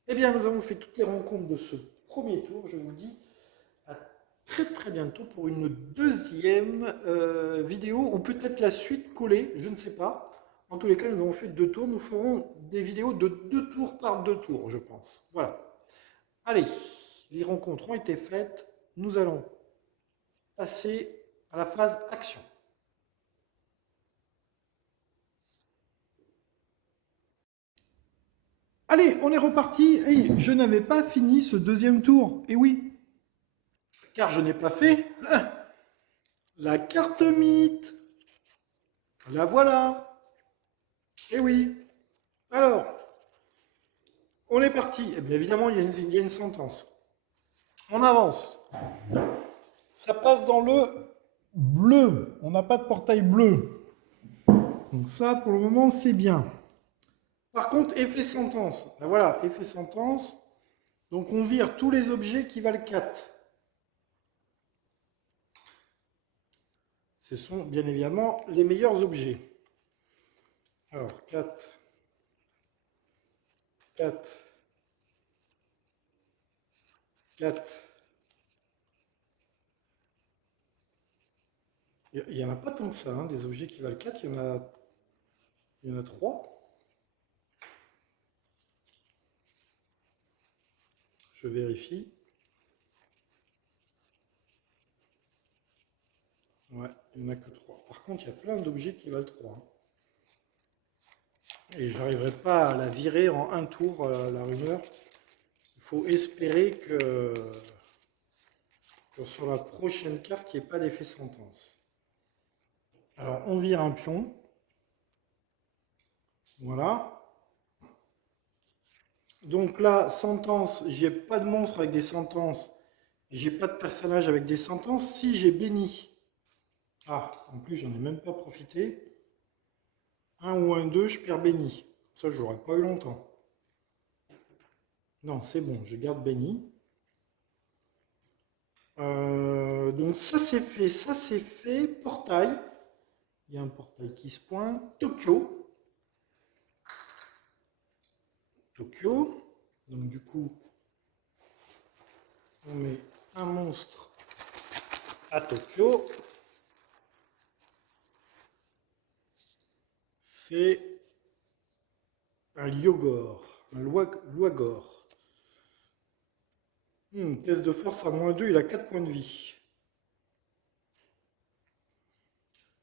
Eh bien, nous avons fait toutes les rencontres de ce premier tour. Je vous dis à très très bientôt pour une deuxième vidéo, ou peut-être la suite collée, je ne sais pas. En tous les cas, nous avons fait 2 tours. Nous ferons des vidéos de 2 tours par 2 tours, je pense. Voilà. Allez, les rencontres ont été faites. Nous allons passer à la phase action. Allez, on est reparti. Hey, je n'avais pas fini ce deuxième tour. Et oui, car je n'ai pas fait la carte mythe. La voilà. Et oui. Alors, on est parti. Eh bien, évidemment, il y a une sentence. On avance. Ça passe dans le bleu. On n'a pas de portail bleu. Donc ça, pour le moment, c'est bien. Par contre, effet sentence. Ben voilà, effet sentence. Donc on vire tous les objets qui valent 4. Ce sont bien évidemment les meilleurs objets. Alors, 4. 4. 4. Il n'y en a pas tant que ça, des objets qui valent 4. Il y en a 3. Je vérifie. Ouais, il n'y en a que 3. Par contre, il y a plein d'objets qui valent 3. Et je n'arriverai pas à la virer en un tour, la rumeur. Il faut espérer que sur la prochaine carte, il n'y ait pas d'effet sentence. Alors, on vire un pion. Voilà. Donc là, sentence, j'ai pas de monstre avec des sentences. J'ai pas de personnage avec des sentences. Si j'ai béni. Ah, en plus, j'en ai même pas profité. Un ou un 2, je perds Benny. Ça, je l'aurais pas eu longtemps. Non, c'est bon, je garde Benny. Donc ça c'est fait, ça c'est fait. Portail. Il y a un portail qui se pointe. Tokyo. Tokyo. Donc du coup, on met un monstre à Tokyo. C'est un Lyogor, un Luagor. Test de force à -2, il a 4 points de vie.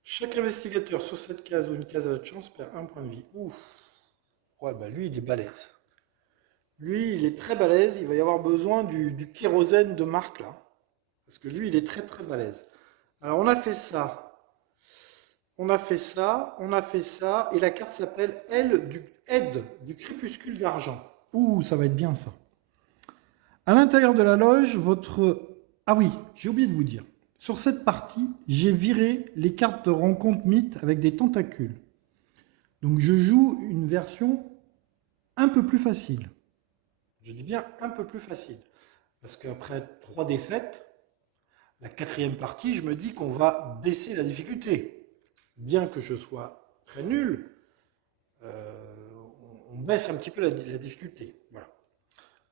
Chaque investigateur sur cette case ou une case à la chance perd un point de vie. Ouf. Ouais, bah lui, il est balèze. Lui, il est très balèze. Il va y avoir besoin du kérosène de Marc, là. Parce que lui, il est très très balèze. Alors, on a fait ça. On a fait ça. On a fait ça. Et la carte s'appelle Aide du crépuscule d'argent. Ouh, ça va être bien, ça. À l'intérieur de la loge, votre... Ah oui, j'ai oublié de vous dire. Sur cette partie, j'ai viré les cartes de rencontre mythe avec des tentacules. Donc je joue une version un peu plus facile. Je dis bien un peu plus facile. Parce qu'après 3 défaites, la 4e partie, je me dis qu'on va baisser la difficulté. Bien que je sois très nul, on baisse un petit peu la difficulté. Voilà.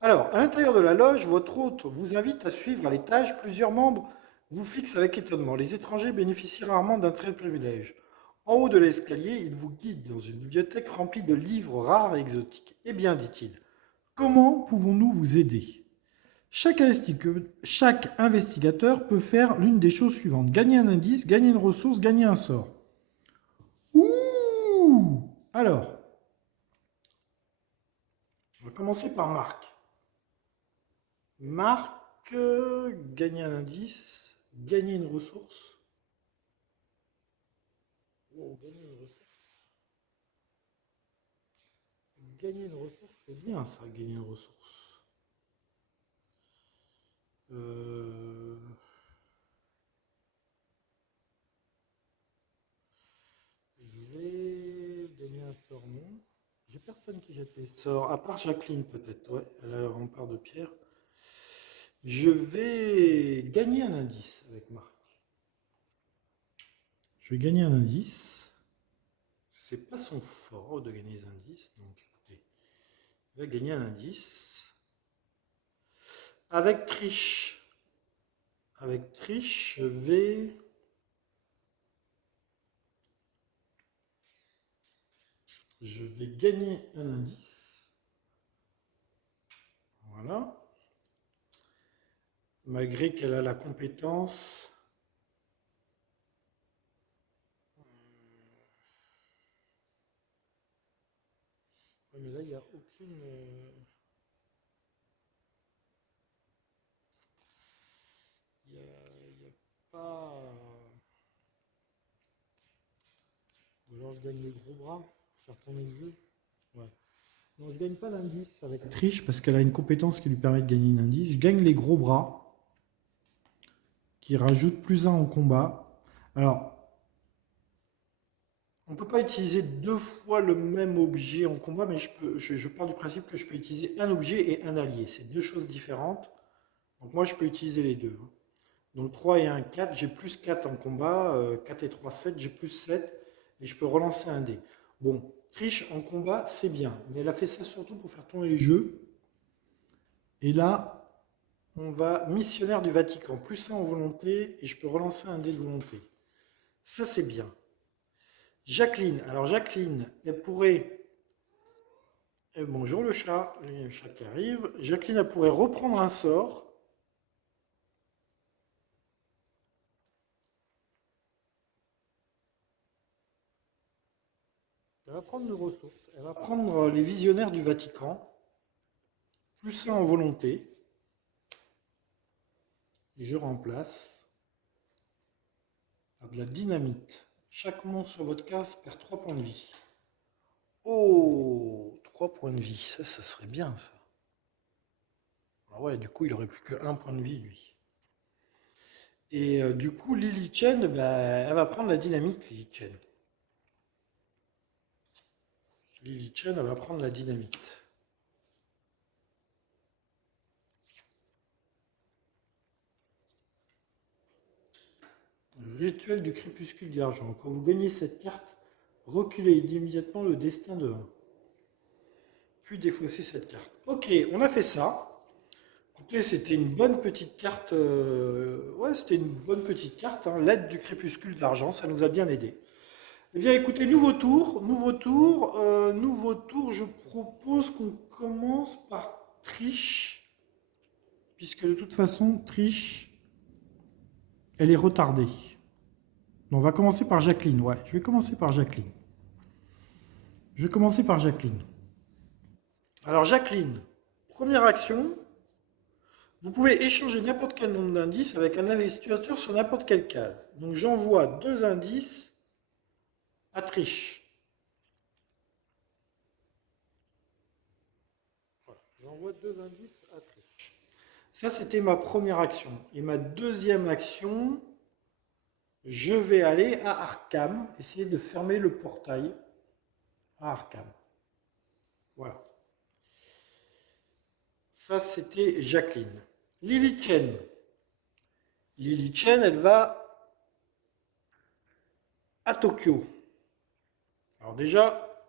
Alors, à l'intérieur de la loge, votre hôte vous invite à suivre à l'étage. Plusieurs membres vous fixent avec étonnement. Les étrangers bénéficient rarement d'un tel privilège. En haut de l'escalier, il vous guide dans une bibliothèque remplie de livres rares et exotiques. Eh bien, dit-il, comment pouvons-nous vous aider ? Chaque investigateur peut faire l'une des choses suivantes. Gagner un indice, gagner une ressource, gagner un sort. Ouh! Alors, on va commencer par Marc. Marc, gagner un indice, gagner une ressource. Oh, gagner une ressource. Gagner une ressource, c'est bien ça, gagner une ressource. Euh, Je vais gagner un sort, non. J'ai personne qui jette les sorts, à part Jacqueline peut-être, ouais, elle a le rempart de pierre. Je vais gagner un indice avec Marc. Je vais gagner un indice. C'est pas son fort de gagner des indices, donc écoutez, il va gagner un indice. Avec triche. Avec triche, je vais gagner un indice. Voilà. Malgré qu'elle a la compétence. Ouais, mais là, il n'y a aucune. Il y a pas. Ou alors je gagne les gros bras pour faire tourner le jeu. Ouais. Non, je gagne pas l'indice avec triche parce qu'elle a une compétence qui lui permet de gagner un indice. Je gagne les gros bras qui rajoute +1 en combat. Alors, on ne peut pas utiliser 2 fois le même objet en combat, mais je pars du principe que je peux utiliser un objet et un allié. C'est 2 choses différentes. Donc moi, je peux utiliser les deux. Donc 3 et 1, 4. J'ai +4 en combat. 4 et 3, 7. J'ai +7. Et je peux relancer un dé. Bon, triche en combat, c'est bien. Mais elle a fait ça surtout pour faire tourner les jeux. Et là, on va missionnaire du Vatican. +1 en volonté. Et je peux relancer un dé de volonté. Ça, c'est bien. Jacqueline. Alors Jacqueline, elle pourrait... bonjour le chat. Il y a le chat qui arrive. Jacqueline, elle pourrait reprendre un sort. Elle va prendre nos ressources. Elle va prendre les visionnaires du Vatican. +1 en volonté. Et je remplace par de la dynamite. Chaque monstre sur votre case perd 3 points de vie. Oh, 3 points de vie. Ça serait bien ça. Ah ouais, du coup, il aurait plus que 1 point de vie, lui. Et du coup, Lily Chen, bah, elle va prendre la dynamite, Lily Chen. Lily Chen, elle va prendre la dynamite. Le rituel du crépuscule d'argent. Quand vous gagnez cette carte, reculez immédiatement le destin de 1. Puis défausser cette carte. Ok, on a fait ça. Écoutez, c'était une bonne petite carte. Ouais, c'était une bonne petite carte. Hein. L'aide du crépuscule d'argent, ça nous a bien aidé. Eh bien, écoutez, nouveau tour. Nouveau tour. Je propose qu'on commence par triche. Puisque de toute façon, triche, elle est retardée. On va commencer par Jacqueline. Ouais, je vais commencer par Jacqueline. Alors, Jacqueline, première action. Vous pouvez échanger n'importe quel nombre d'indices avec un investigateur sur n'importe quelle case. Donc, j'envoie 2 indices à triche. Voilà, j'envoie 2 indices à triche. Ça, c'était ma première action. Et ma deuxième action, je vais aller à Arkham, essayer de fermer le portail à Arkham. Voilà. Ça, c'était Jacqueline. Lily Chen. Lily Chen, elle va à Tokyo. Alors déjà,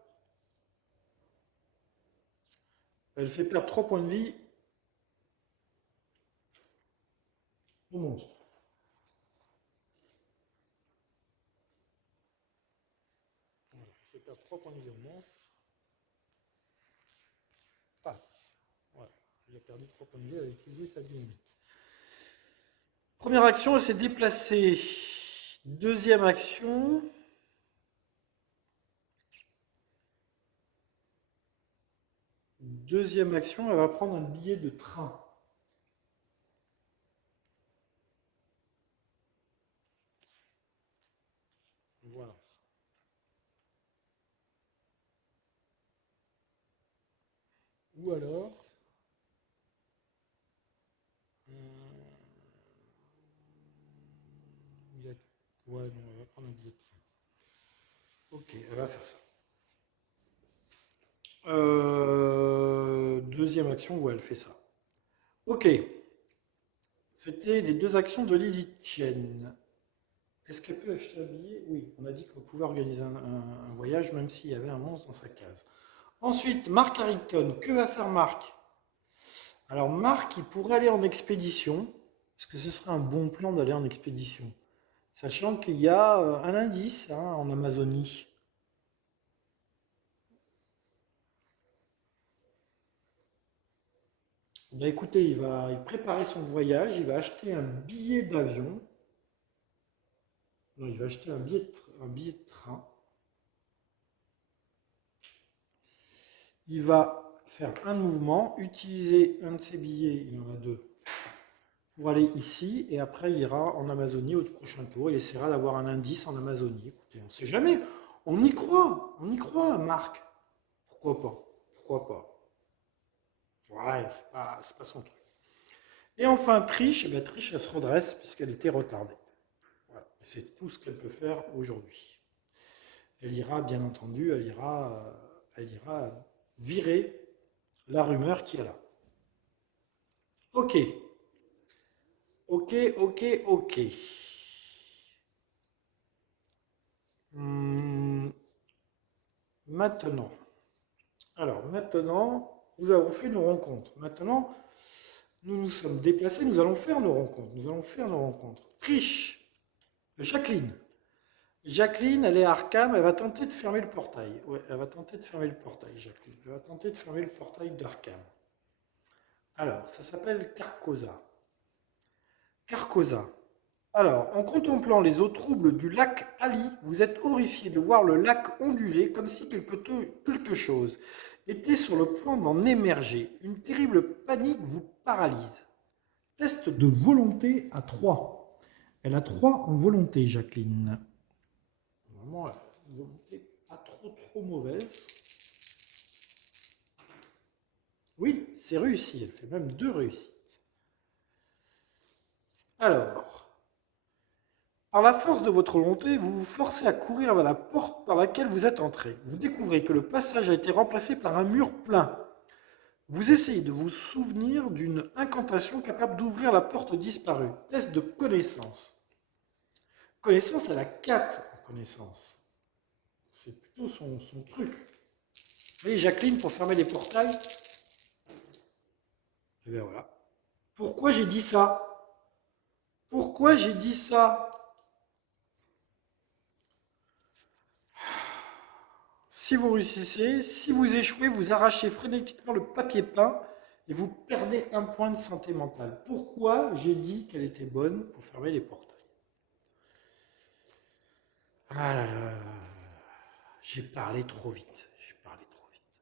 elle fait perdre 3 points de vie au monstre. Voilà, elle fait perdre 3 points de vie au monstre. Ah, voilà. Il a perdu 3 points de vie, elle a utilisé sa dynamite. Première action, elle s'est déplacée. Deuxième action. Elle va prendre un billet de train. Voilà. Ou alors, ouais, non, elle va prendre un billet de train. Ok, elle va faire ça. Deuxième action, ouais, elle fait ça. Ok. C'était les 2 actions de Lily Chen. Est-ce qu'elle peut acheter un billet? Oui, on a dit qu'on pouvait organiser un voyage même s'il y avait un monstre dans sa case. Ensuite, Mark Harrington. Que va faire Mark? Alors Mark, il pourrait aller en expédition. Est-ce que ce serait un bon plan d'aller en expédition? Sachant qu'il y a un indice en Amazonie. Ben écoutez, il va préparer son voyage, il va acheter un billet d'avion. Non, il va acheter un billet de train. Il va faire un mouvement, utiliser un de ses billets, il y en a 2, pour aller ici, et après il ira en Amazonie au prochain tour. Il essaiera d'avoir un indice en Amazonie. Écoutez, on ne sait jamais. On y croit, Marc. Pourquoi pas? Pourquoi pas? Ouais, c'est pas son truc. Et enfin, Triche, eh bien, Triche, elle se redresse puisqu'elle était retardée. Voilà. C'est tout ce qu'elle peut faire aujourd'hui. Elle ira, bien entendu, elle ira virer la rumeur qui est là. Ok, ok. Hum, maintenant, nous avons fait nos rencontres. Maintenant, nous nous sommes déplacés, nous allons faire nos rencontres. Triche, Jacqueline. Jacqueline, elle est à Arkham, elle va tenter de fermer le portail. Ouais, elle va tenter de fermer le portail, Jacqueline. Elle va tenter de fermer le portail d'Arkham. Alors, ça s'appelle Carcosa. Carcosa. Alors, en contemplant les eaux troubles du lac Ali, vous êtes horrifié de voir le lac onduler comme si quelque chose était sur le point d'en émerger. Une terrible panique vous paralyse. Test de volonté à 3. Elle a 3 en volonté, Jacqueline. Vraiment, une volonté pas trop mauvaise. Oui, c'est réussi. Elle fait même 2 réussites. Alors, Par la force de votre volonté, vous vous forcez à courir vers la porte par laquelle vous êtes entré. Vous découvrez que le passage a été remplacé par un mur plein. Vous essayez de vous souvenir d'une incantation capable d'ouvrir la porte disparue. Test de connaissance. Connaissance, elle a 4 en connaissance. C'est plutôt son truc. Vous voyez, Jacqueline, pour fermer les portails. Et bien voilà. Pourquoi j'ai dit ça? Pourquoi j'ai dit ça? Si vous réussissez, si vous échouez, vous arrachez frénétiquement le papier peint et vous perdez un point de santé mentale. Pourquoi j'ai dit qu'elle était bonne pour fermer les portails? Ah là là, j'ai parlé trop vite. J'ai parlé trop vite.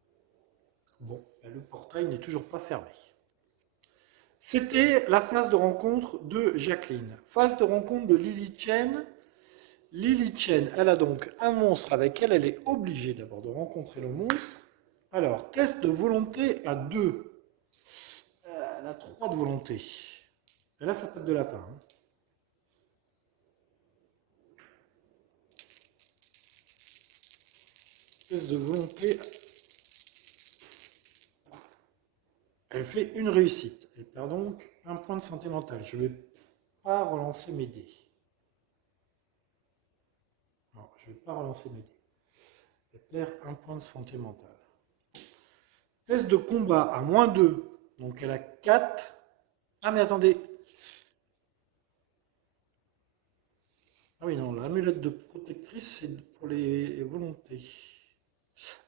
Bon, le portail n'est toujours pas fermé. C'était la phase de rencontre de Jacqueline. Phase de rencontre de Lily Chen. Lily Chen, elle a donc un monstre avec elle. Elle est obligée d'abord de rencontrer le monstre. Alors, test de volonté à 2. Elle a 3 de volonté. Et là, ça peut être de lapin. Hein. Test de volonté. Elle fait une réussite. Elle perd donc un point de santé mentale. Je ne vais pas relancer mes dés. Non, je ne vais pas relancer mes dés. Elle perd un point de santé mentale. Test de combat à -2. Donc elle a 4. Ah mais attendez. Ah oui non, l'amulette de protectrice c'est pour les volontés.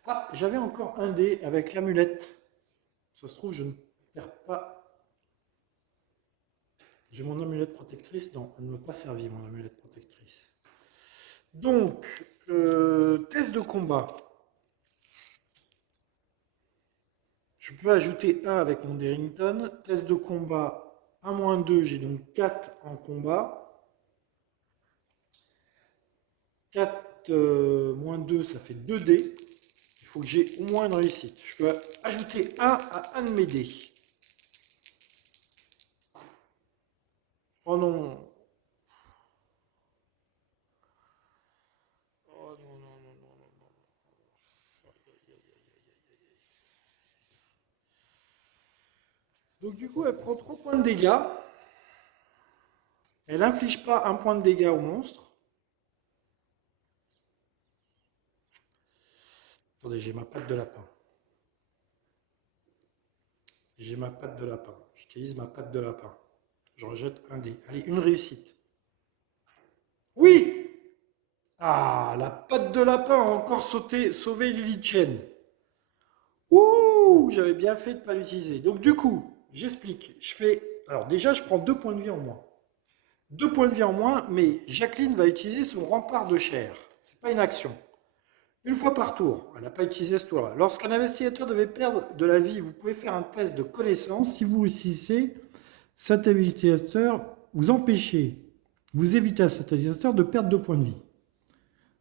Ah, j'avais encore un dé avec l'amulette. Ça se trouve je ne perds pas. J'ai mon amulette protectrice. Non, elle ne m'a pas servi mon amulette protectrice. Donc, test de combat. Je peux ajouter 1 avec mon Derrington. Test de combat à -2, j'ai donc 4 en combat. 4 -2, ça fait 2 dés. Il faut que j'ai au moins une réussite. Je peux ajouter 1 à un de mes dés. Oh non. Oh non, non, non, non, non, non. Donc du coup, elle prend 3 points de dégâts. Elle n'inflige pas un point de dégâts au monstre. Attendez, j'ai ma patte de lapin. J'ai ma patte de lapin. J'utilise ma patte de lapin. Je rejette un dé. Allez, une réussite. Oui! Ah, la patte de lapin a encore sauvé Lily Chen. Ouh, j'avais bien fait de ne pas l'utiliser. Donc du coup, j'explique. Alors déjà, je prends 2 points de vie en moins. 2 points de vie en moins, mais Jacqueline va utiliser son rempart de chair. Ce n'est pas une action. Une fois par tour. Elle n'a pas utilisé ce tour-là. Lorsqu'un investigateur devait perdre de la vie, vous pouvez faire un test de connaissance. Si vous réussissez, cet investigateur, vous évitez à cet investigateur de perdre 2 points de vie.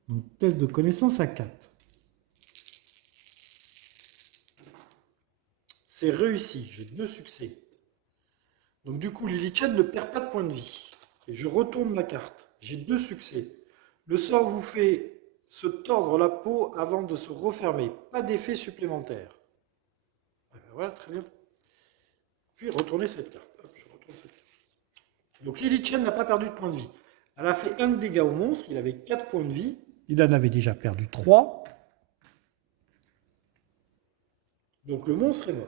Donc test de connaissance à 4. C'est réussi, j'ai 2 succès. Donc du coup, Lily Chen ne perd pas de points de vie. Et je retourne ma carte. J'ai 2 succès. Le sort vous fait se tordre la peau avant de se refermer. Pas d'effet supplémentaire. Voilà, très bien. Puis retournez cette carte. Hop, je retourne cette carte. Donc Lily Chen n'a pas perdu de points de vie. Elle a fait 1 dégât au monstre. Il avait 4 points de vie. Il en avait déjà perdu 3. Donc le monstre est mort.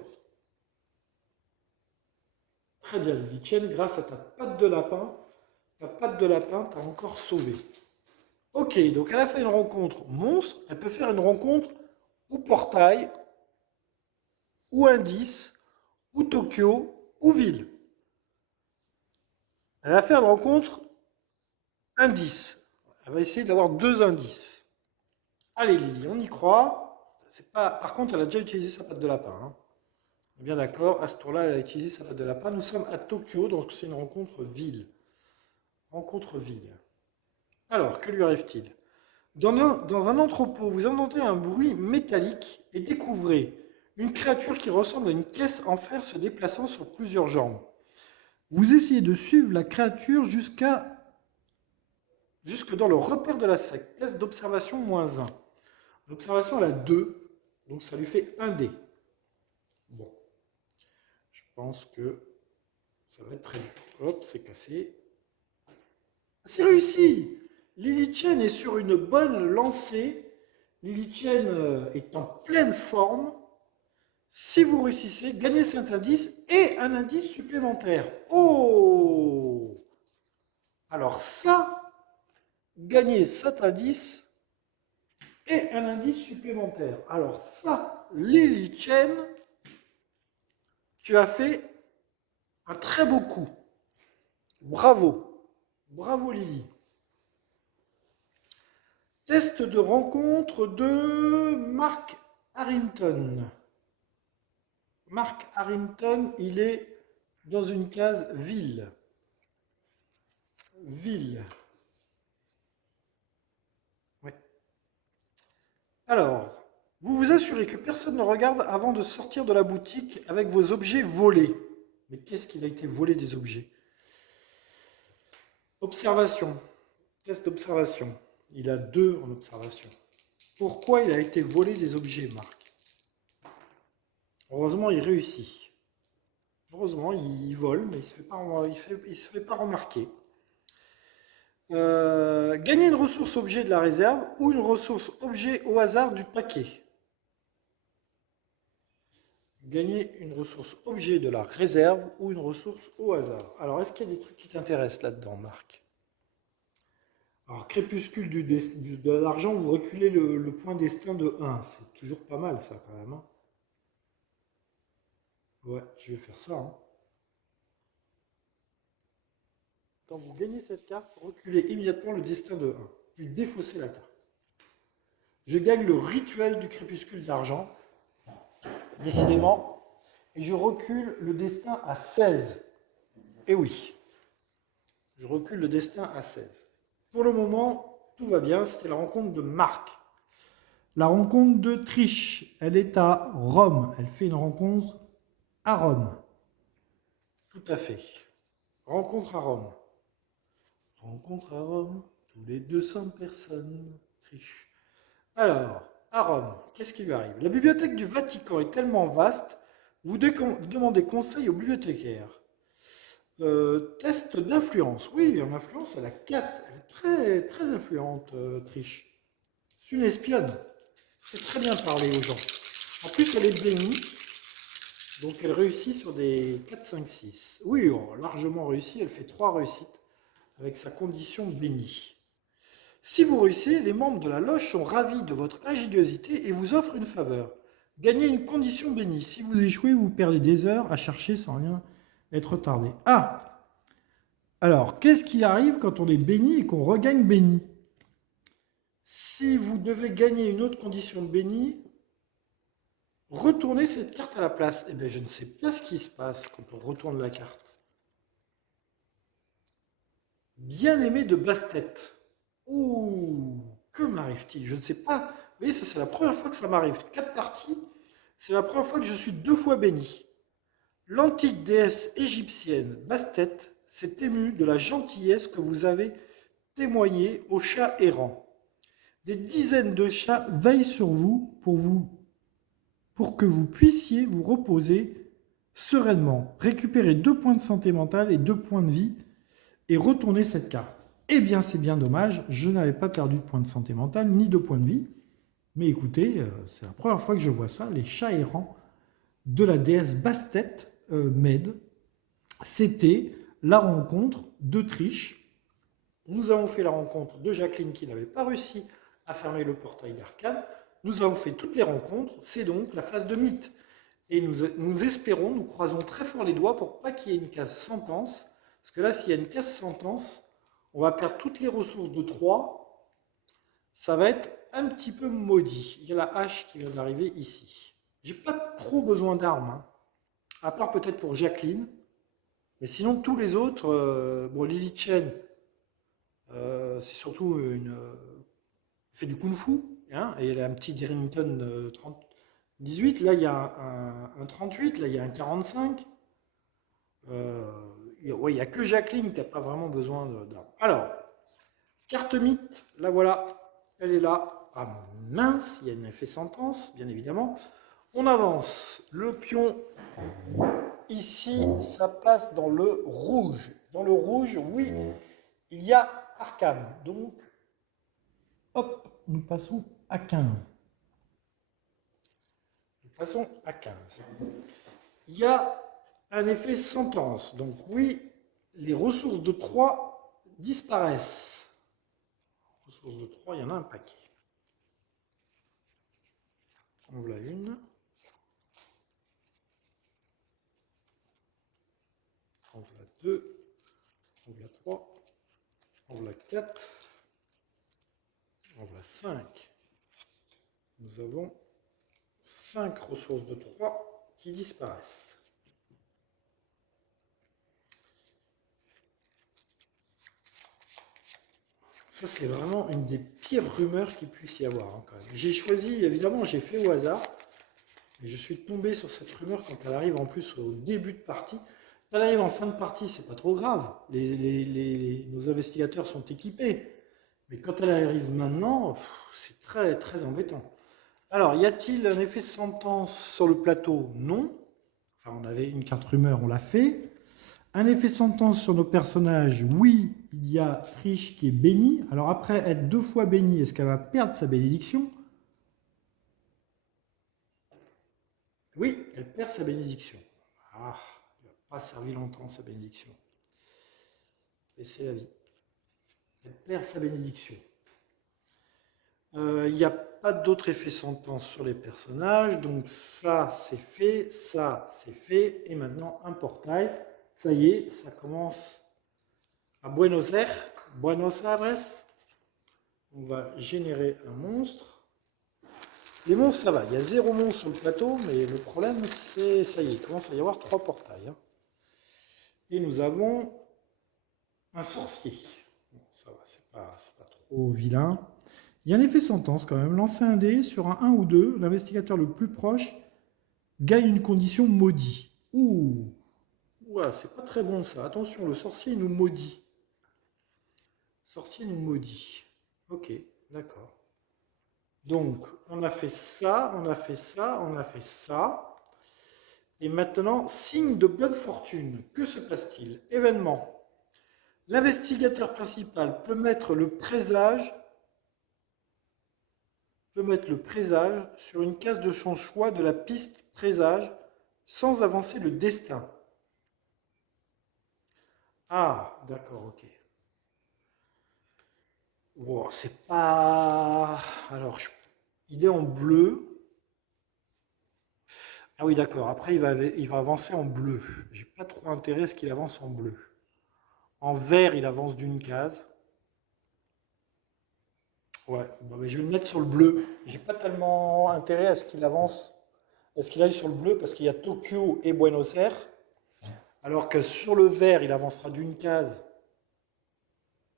Très bien, Lily Chen, grâce à ta patte de lapin, t'a encore sauvé. Ok, donc elle a fait une rencontre monstre, elle peut faire une rencontre ou portail, ou indice, ou Tokyo, ou ville. Elle va faire une rencontre indice. Elle va essayer d'avoir 2 indices. Allez Lily, on y croit. Par contre, elle a déjà utilisé sa patte de lapin. Hein. On est bien d'accord, à ce tour-là, elle a utilisé sa patte de lapin. Nous sommes à Tokyo, donc c'est une rencontre ville. Rencontre ville. Alors, que lui arrive-t-il? Dans un entrepôt, vous entendez un bruit métallique et découvrez une créature qui ressemble à une caisse en fer se déplaçant sur plusieurs jambes. Vous essayez de suivre la créature jusqu'à jusque dans le repère de la secte. Test d'observation -1. L'observation, elle a 2, donc ça lui fait 1 dé. Bon, je pense que ça va être très dur. Hop, c'est cassé. C'est réussi! Lily Chen est sur une bonne lancée. Lily Chen est en pleine forme. Si vous réussissez, gagnez cet indice et un indice supplémentaire. Oh! Alors ça, gagner cet indice et un indice supplémentaire. Alors ça, Lily Chen, tu as fait un très beau coup. Bravo. Bravo Lily. Test de rencontre de Mark Harrington. Mark Harrington, il est dans une case ville. Ville. Ouais. Alors, vous vous assurez que personne ne regarde avant de sortir de la boutique avec vos objets volés. Mais qu'est-ce qu'il a été volé des objets? Observation. Test d'observation. Il a 2 en observation. Pourquoi il a été volé des objets, Marc? Heureusement, il réussit. Heureusement, il vole, mais il se fait pas remarquer. Gagner une ressource objet de la réserve ou une ressource objet au hasard du paquet. Gagner une ressource objet de la réserve ou une ressource au hasard. Alors, est-ce qu'il y a des trucs qui t'intéressent là-dedans, Marc? Alors, crépuscule de l'argent, vous reculez le point destin de 1. C'est toujours pas mal, ça, quand même. Hein. Ouais, je vais faire ça. Hein. Quand vous gagnez cette carte, reculez immédiatement le destin de 1. Puis défaussez la carte. Je gagne le rituel du crépuscule d'argent. Décidément. Et je recule le destin à 16. Et oui. Je recule le destin à 16. Pour le moment, tout va bien. C'était la rencontre de Marc. La rencontre de Triche, elle est à Rome. Elle fait une rencontre à Rome. Tout à fait. Rencontre à Rome. Rencontre à Rome. Tous les 200 personnes. Triche. Alors, à Rome, qu'est-ce qui lui arrive? La bibliothèque du Vatican est tellement vaste, vous demandez conseil au bibliothécaire. Test d'influence. Oui, en influence, elle a 4. Elle est très, très influente, Triche. C'est une espionne. C'est très bien parler aux gens. En plus, elle est bénie. Donc, elle réussit sur des 4, 5, 6. Oui, largement réussi. Elle fait 3 réussites avec sa condition bénie. Si vous réussissez, les membres de la loge sont ravis de votre ingéniosité et vous offrent une faveur. Gagnez une condition bénie. Si vous échouez, vous perdez des heures à chercher sans rien être retardé. Ah! Alors, qu'est-ce qui arrive quand on est béni et qu'on regagne béni? Si vous devez gagner une autre condition bénie, retournez cette carte à la place. Eh bien, je ne sais pas ce qui se passe quand on retourne la carte. Bien-aimé de Bastet. Ouh, que m'arrive-t-il? Je ne sais pas. Vous voyez, ça c'est la première fois que ça m'arrive. 4 parties, c'est la première fois que je suis 2 fois béni. L'antique déesse égyptienne Bastet s'est émue de la gentillesse que vous avez témoignée aux chats errants. Des dizaines de chats veillent sur vous pour que vous puissiez vous reposer sereinement. Récupérez 2 points de santé mentale et 2 points de vie et retournez cette carte. Eh bien, c'est bien dommage, je n'avais pas perdu de points de santé mentale ni de points de vie. Mais écoutez, c'est la première fois que je vois ça, les chats errants de la déesse Bastet m'aident. C'était la rencontre de Triche. Nous avons fait la rencontre de Jacqueline qui n'avait pas réussi à fermer le portail d'Arcane. Nous avons fait toutes les rencontres, c'est donc la phase de mythe. Et nous espérons, nous croisons très fort les doigts pour pas qu'il y ait une case sentence. Parce que là, s'il y a une case sentence, on va perdre toutes les ressources de 3. Ça va être un petit peu maudit. Il y a la hache qui vient d'arriver ici. J'ai pas trop besoin d'armes, hein, à part peut-être pour Jacqueline. Mais sinon, tous les autres, bon, Lily Chen, c'est surtout une... fait du kung-fu, hein, et elle a un petit Darrington 18. Là, il y a un 38, là, il y a un 45. Il n'y a que Jacqueline qui n'a pas vraiment besoin d'armes. Alors, Carte mythe, la voilà, elle est là. Ah mince, il y a un effet sentence, bien évidemment. On avance, le pion, ici, ça passe dans le rouge. Dans le rouge, oui, il y a arcane. Donc, hop, nous passons à 15. Nous passons à 15. Il y a un effet sentence. Donc oui, les ressources de 3 disparaissent. Ressources de 3, il y en a un paquet. On voilà une. On voilà deux. On voilà 3. On voilà 4. On voilà 5. Nous avons 5 ressources de 3 qui disparaissent. Ça, c'est vraiment une des pires rumeurs qu'il puisse y avoir. Hein, quand même. J'ai choisi, évidemment, j'ai fait au hasard. Et je suis tombé sur cette rumeur quand elle arrive en plus au début de partie. Quand elle arrive en fin de partie, c'est pas trop grave. Nos investigateurs sont équipés. Mais quand elle arrive maintenant, c'est très, très embêtant. Alors, y a-t-il un effet sentence sur le plateau? Non. Enfin, on avait une carte rumeur, on l'a fait. Un effet sentence sur nos personnages, oui, il y a Trish qui est bénie. Alors après être 2 fois bénie, est-ce qu'elle va perdre sa bénédiction? Oui, elle perd sa bénédiction. Ah, elle n'a pas servi longtemps sa bénédiction. Et c'est la vie. Elle perd sa bénédiction. Il n'y a pas d'autre effet sentence sur les personnages, donc ça c'est fait, et maintenant un portail. Ça y est, ça commence à Buenos Aires. Buenos Aires. On va générer un monstre. Les monstres, ça va. Il y a 0 monstre sur le plateau, mais le problème, c'est, ça y est, il commence à y avoir 3 portails. Hein. Et nous avons un sorcier. Bon, ça va, c'est pas trop vilain. Il y a un effet sentence quand même. Lancer un dé sur un 1 ou 2, l'investigateur le plus proche gagne une condition maudit. Ouh, ouais, c'est pas très bon ça. Attention, le sorcier nous maudit. Le sorcier nous maudit. Ok, d'accord. Donc, on a fait ça, on a fait ça, on a fait ça. Et maintenant, signe de bonne fortune. Que se passe-t-il? Événement. L'investigateur principal peut mettre le présage sur une case de son choix de la piste présage sans avancer le destin. Ah, d'accord, ok. Wow, c'est pas... Alors, il est en bleu. Ah oui, d'accord. Après, il va avancer en bleu. J'ai pas trop intérêt à ce qu'il avance en bleu. En vert, il avance d'une case. Ouais, bon, mais je vais le mettre sur le bleu. J'ai pas tellement intérêt à ce qu'il avance, à ce qu'il aille sur le bleu, parce qu'il y a Tokyo et Buenos Aires. Alors que sur le vert, il avancera d'une case,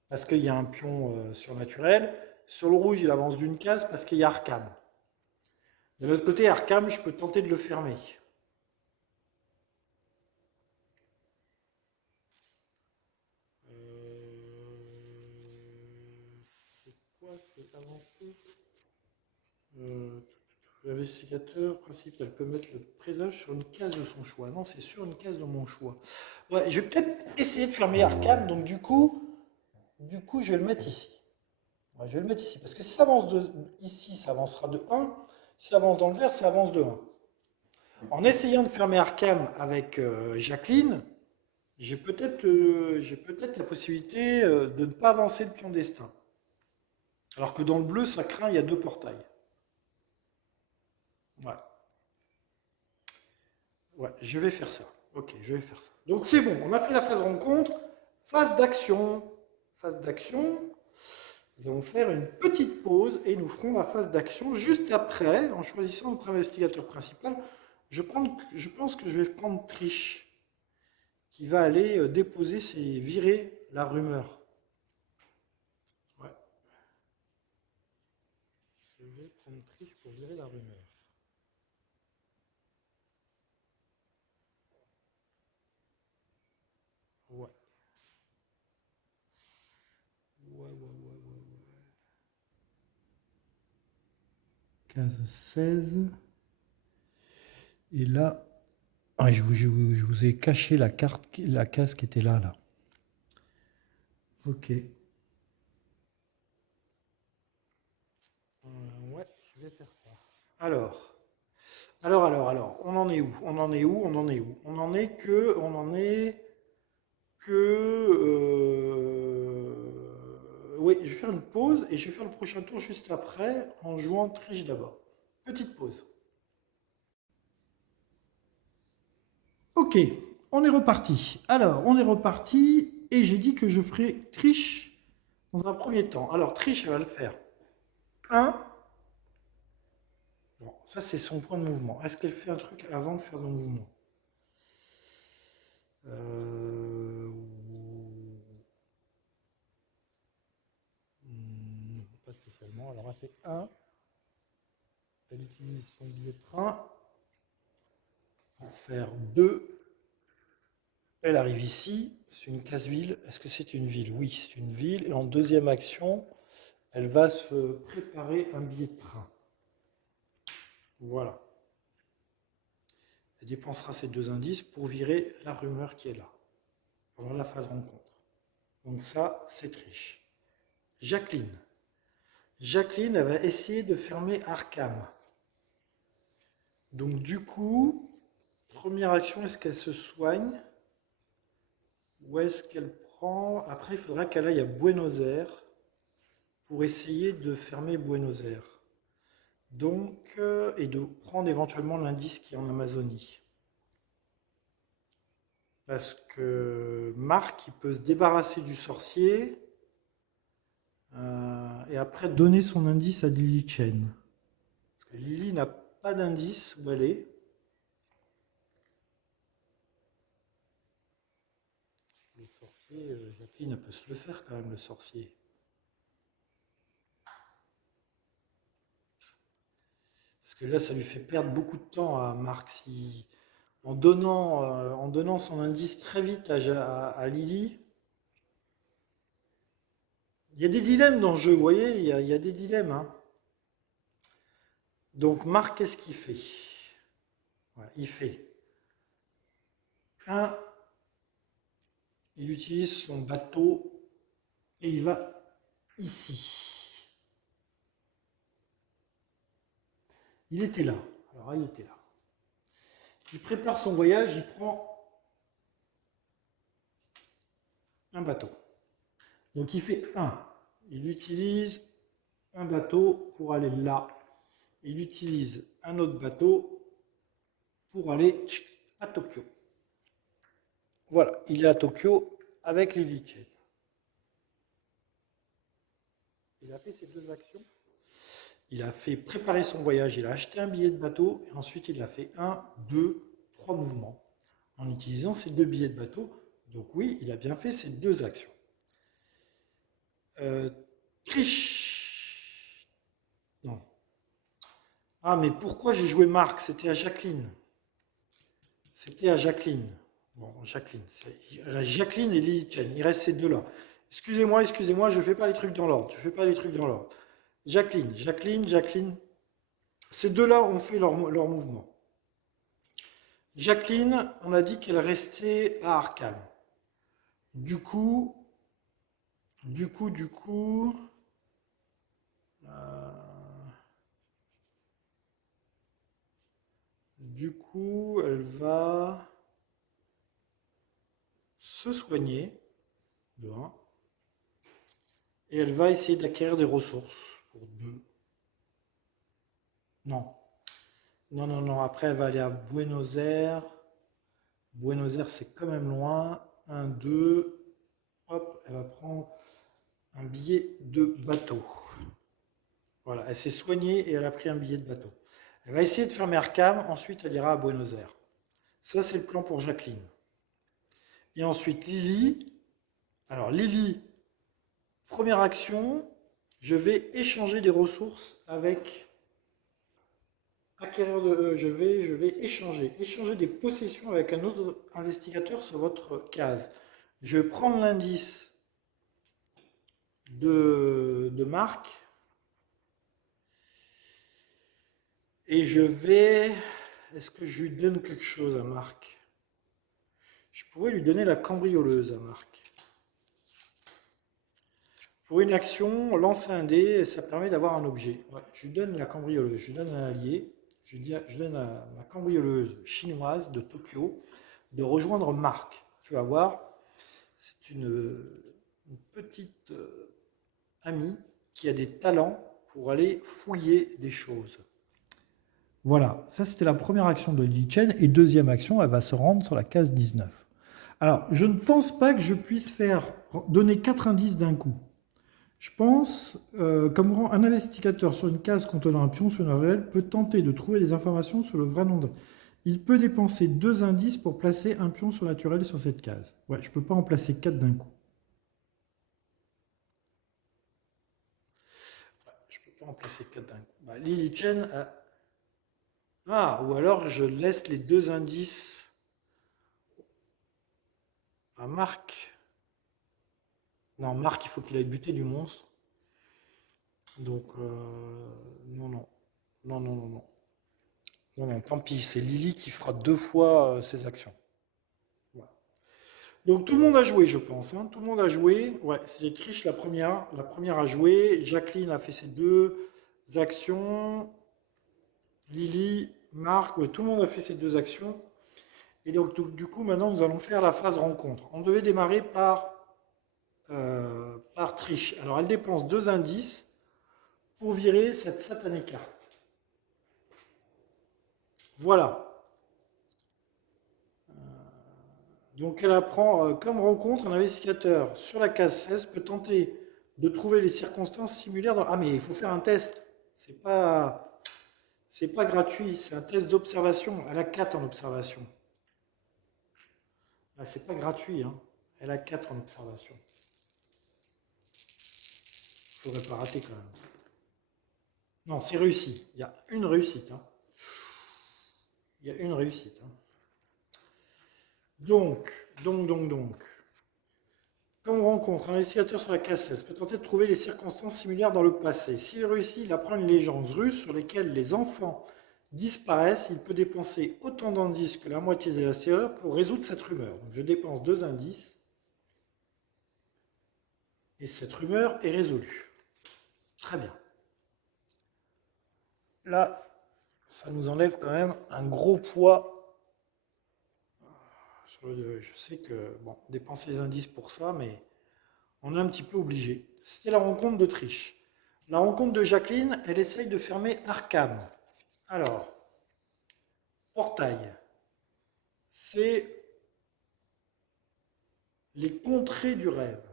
parce qu'il y a un pion surnaturel. Sur le rouge, il avance d'une case, parce qu'il y a Arkham. De l'autre côté, Arkham, je peux tenter de le fermer. C'est quoi cette avancée L'investigateur principal peut mettre le présage sur une case de son choix. Non, c'est sur une case de mon choix. Ouais, je vais peut-être essayer de fermer Arkham, donc du coup, je vais le mettre ici. Ouais, je vais le mettre ici, parce que si ça avance ici, ça avancera de 1. Si ça avance dans le vert, ça avance de 1. En essayant de fermer Arkham avec Jacqueline, j'ai peut-être la possibilité de ne pas avancer le pion destin. Alors que dans le bleu, ça craint, il y a 2 portails. Ouais. Ouais, je vais faire ça. Ok, je vais faire ça. Donc c'est bon, on a fait la phase rencontre. Phase d'action. Phase d'action. Nous allons faire une petite pause et nous ferons la phase d'action juste après, en choisissant notre investigateur principal. Je pense que je vais prendre Trish, qui va aller déposer virer la rumeur. Ouais. Je vais prendre Trish pour virer la rumeur. Ouais. Ouais. case 16. Et là, ah, je vous ai caché la case qui était là. Ok. Ouais, je vais faire ça. Alors, on en est où? On en est où? On en est où? On en est que, oui, je vais faire une pause et je vais faire le prochain tour juste après en jouant triche d'abord. Petite pause. Ok, on est reparti. Alors, on est reparti et j'ai dit que je ferai triche dans un premier temps. Alors, triche, elle va le faire. 1. Bon, ça, c'est son point de mouvement. Est-ce qu'elle fait un truc avant de faire le mouvement? Euh, non, pas spécialement. Alors, elle fait 1. Elle utilise son billet de train pour faire 2. Elle arrive ici. C'est une casse-ville. Est-ce que c'est une ville? Oui, c'est une ville. Et en deuxième action, elle va se préparer un billet de train. Voilà. Elle dépensera ces 2 indices pour virer la rumeur qui est là, pendant la phase rencontre. Donc ça, c'est triche. Jacqueline. Jacqueline, elle va essayer de fermer Arkham. Donc du coup, première action, est-ce qu'elle se soigne? Ou est-ce qu'elle prend... Après, il faudra qu'elle aille à Buenos Aires pour essayer de fermer Buenos Aires. Donc, et de prendre éventuellement l'indice qui est en Amazonie. Parce que Marc, il peut se débarrasser du sorcier et après donner son indice à Lily Chen. Parce que Lily n'a pas d'indice où elle est. Le sorcier, Jacqueline, elle peut se le faire quand même, le sorcier. Parce que là, ça lui fait perdre beaucoup de temps à Marc. Si, en donnant son indice très vite à Lily, il y a des dilemmes dans le jeu, vous voyez, il y a des dilemmes. Hein. Donc Marc, qu'est-ce qu'il fait? Voilà, il fait 1, il utilise son bateau et il va ici. Il était là. Alors, il était là. Il prépare son voyage, il prend un bateau. Donc, il fait 1. Il utilise un bateau pour aller là. Il utilise un autre bateau pour aller à Tokyo. Voilà, il est à Tokyo avec Lily Chen. Il a fait ces 2 actions. Il a fait préparer son voyage, il a acheté un billet de bateau et ensuite il a fait 1, 2, 3 mouvements en utilisant ces 2 billets de bateau. Donc oui, il a bien fait ces 2 actions. Triche. Non. Ah, mais pourquoi j'ai joué Marc? C'était à Jacqueline. C'était à Jacqueline. Bon, Jacqueline. Il reste Jacqueline et Lily Chen. Il reste ces 2-là. Excusez-moi, je ne fais pas les trucs dans l'ordre. Jacqueline. Ces 2-là ont fait leur mouvement. Jacqueline, on a dit qu'elle restait à Arkham. Du coup, euh, elle va se soigner de 1 et elle va essayer d'acquérir des ressources pour 2. Non. Non. Après, elle va aller à Buenos Aires. Buenos Aires, c'est quand même loin. 1, 2. Hop, elle va prendre un billet de bateau. Voilà, elle s'est soignée et elle a pris un billet de bateau. Elle va essayer de fermer Arkham, ensuite elle ira à Buenos Aires. Ça, c'est le plan pour Jacqueline. Et ensuite, Lily. Alors, Lily, première action, je vais échanger des ressources avec acquérir de. Je vais échanger des possessions avec un autre investigateur sur votre case. Je vais prendre l'indice de Marc. Et je vais... Est-ce que je lui donne quelque chose à Marc? Je pourrais lui donner la cambrioleuse à Marc. Pour une action, lancer un dé, et ça permet d'avoir un objet. Ouais, je lui donne la cambrioleuse, je lui donne un allié. Je donne à la cambrioleuse chinoise de Tokyo de rejoindre Marc. Tu vas voir, c'est une petite amie qui a des talents pour aller fouiller des choses. Voilà, ça c'était la première action de Li Chen. Et deuxième action, elle va se rendre sur la case 19. Alors, je ne pense pas que je puisse donner 4 indices d'un coup. Je pense, comme un investigateur sur une case contenant un pion sur une réelle peut tenter de trouver des informations sur le vrai nom de... Il peut dépenser 2 indices pour placer un pion surnaturel sur cette case. Ouais, je ne peux pas en placer 4 d'un coup. Ouais, je ne peux pas en placer 4 d'un coup. Bah, Li Chen a... Ah, ou alors je laisse les 2 indices à Marc. Non, Marc, il faut qu'il aille buter du monstre. Donc, non, non. Non, non, non, non. Non, non, tant pis, c'est Lily qui fera 2 fois ses actions. Voilà. Donc tout le monde a joué, je pense. Hein. Tout le monde a joué. Ouais, c'est Triche la première. La première a joué. Jacqueline a fait ses 2 actions. Lily, Marc, ouais, tout le monde a fait ses 2 actions. Et donc, du coup, maintenant, nous allons faire la phase rencontre. On devait démarrer par Triche. Alors, elle dépense 2 indices pour virer cette satanée carte. Voilà. Donc elle apprend, comme rencontre, un investigateur sur la case 16 peut tenter de trouver les circonstances similaires dans... Ah mais il faut faire un test. C'est pas gratuit, c'est un test d'observation. Elle a 4 en observation. Là, c'est pas gratuit, hein. Elle a 4 en observation. Il faudrait pas rater quand même. Non, c'est réussi. Il y a une réussite. Hein. Il y a une réussite. Hein. Donc. Quand on rencontre un investigateur sur la case 16, peut tenter de trouver les circonstances similaires dans le passé. S'il réussit, il apprend une légende russe sur laquelle les enfants disparaissent. Il peut dépenser autant d'indices que la moitié des serrure pour résoudre cette rumeur. Donc je dépense 2 indices. Et cette rumeur est résolue. Très bien. Là, ça nous enlève quand même un gros poids. Je sais que, bon, dépenser les indices pour ça, mais on est un petit peu obligé. C'était la rencontre de Triche. La rencontre de Jacqueline, elle essaye de fermer Arkham. Alors, portail, c'est les contrées du rêve.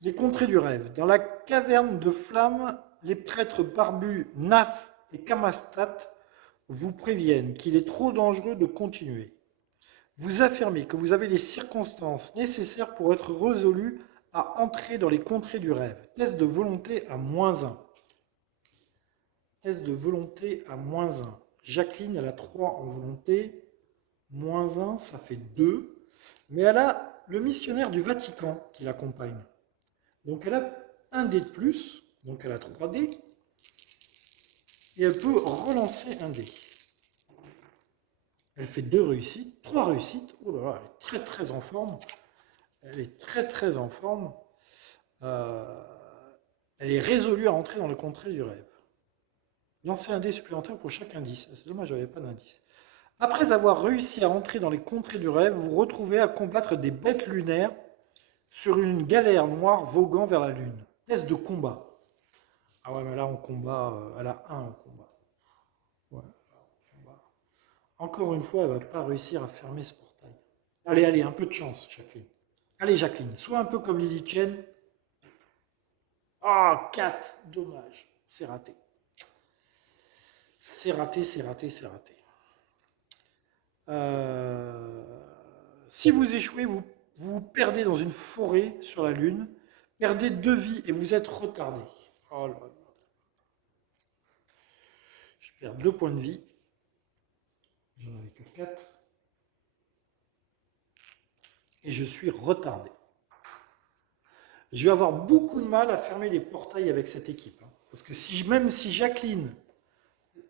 Les contrées du rêve. Dans la caverne de flammes, les prêtres barbus Naf et Kamastat vous préviennent qu'il est trop dangereux de continuer. Vous affirmez que vous avez les circonstances nécessaires pour être résolu à entrer dans les contrées du rêve. Test de volonté à -1. Test de volonté à -1. Jacqueline, elle a 3 en volonté. -1, ça fait 2. Mais elle a le missionnaire du Vatican qui l'accompagne. Donc elle a un dé de plus. Donc elle a 3 dés. Et elle peut relancer un dé. Elle fait 2 réussites, 3 réussites. Oh là là, elle est très très en forme. Elle est très très en forme. Elle est résolue à entrer dans le contrée du rêve. Lancez un dé supplémentaire pour chaque indice. C'est dommage, je n'avais pas d'indice. Après avoir réussi à entrer dans les contrées du rêve, vous vous retrouvez à combattre des bêtes lunaires sur une galère noire voguant vers la lune. Test de combat. Ah ouais, mais là, on combat. Elle a 1 en combat. Ouais, combat. Encore une fois, elle ne va pas réussir à fermer ce portail. Allez, allez, un peu de chance, Jacqueline. Allez, Jacqueline, sois un peu comme Lily Chen. Ah, 4, dommage. C'est raté. C'est raté, c'est raté, c'est raté. Si vous échouez, vous perdez dans une forêt sur la Lune, perdez 2 vies et vous êtes retardé. Oh là là. Je perds 2 points de vie. J'en avais que 4. Et je suis retardé. Je vais avoir beaucoup de mal à fermer les portails avec cette équipe. Hein. Parce que même si Jacqueline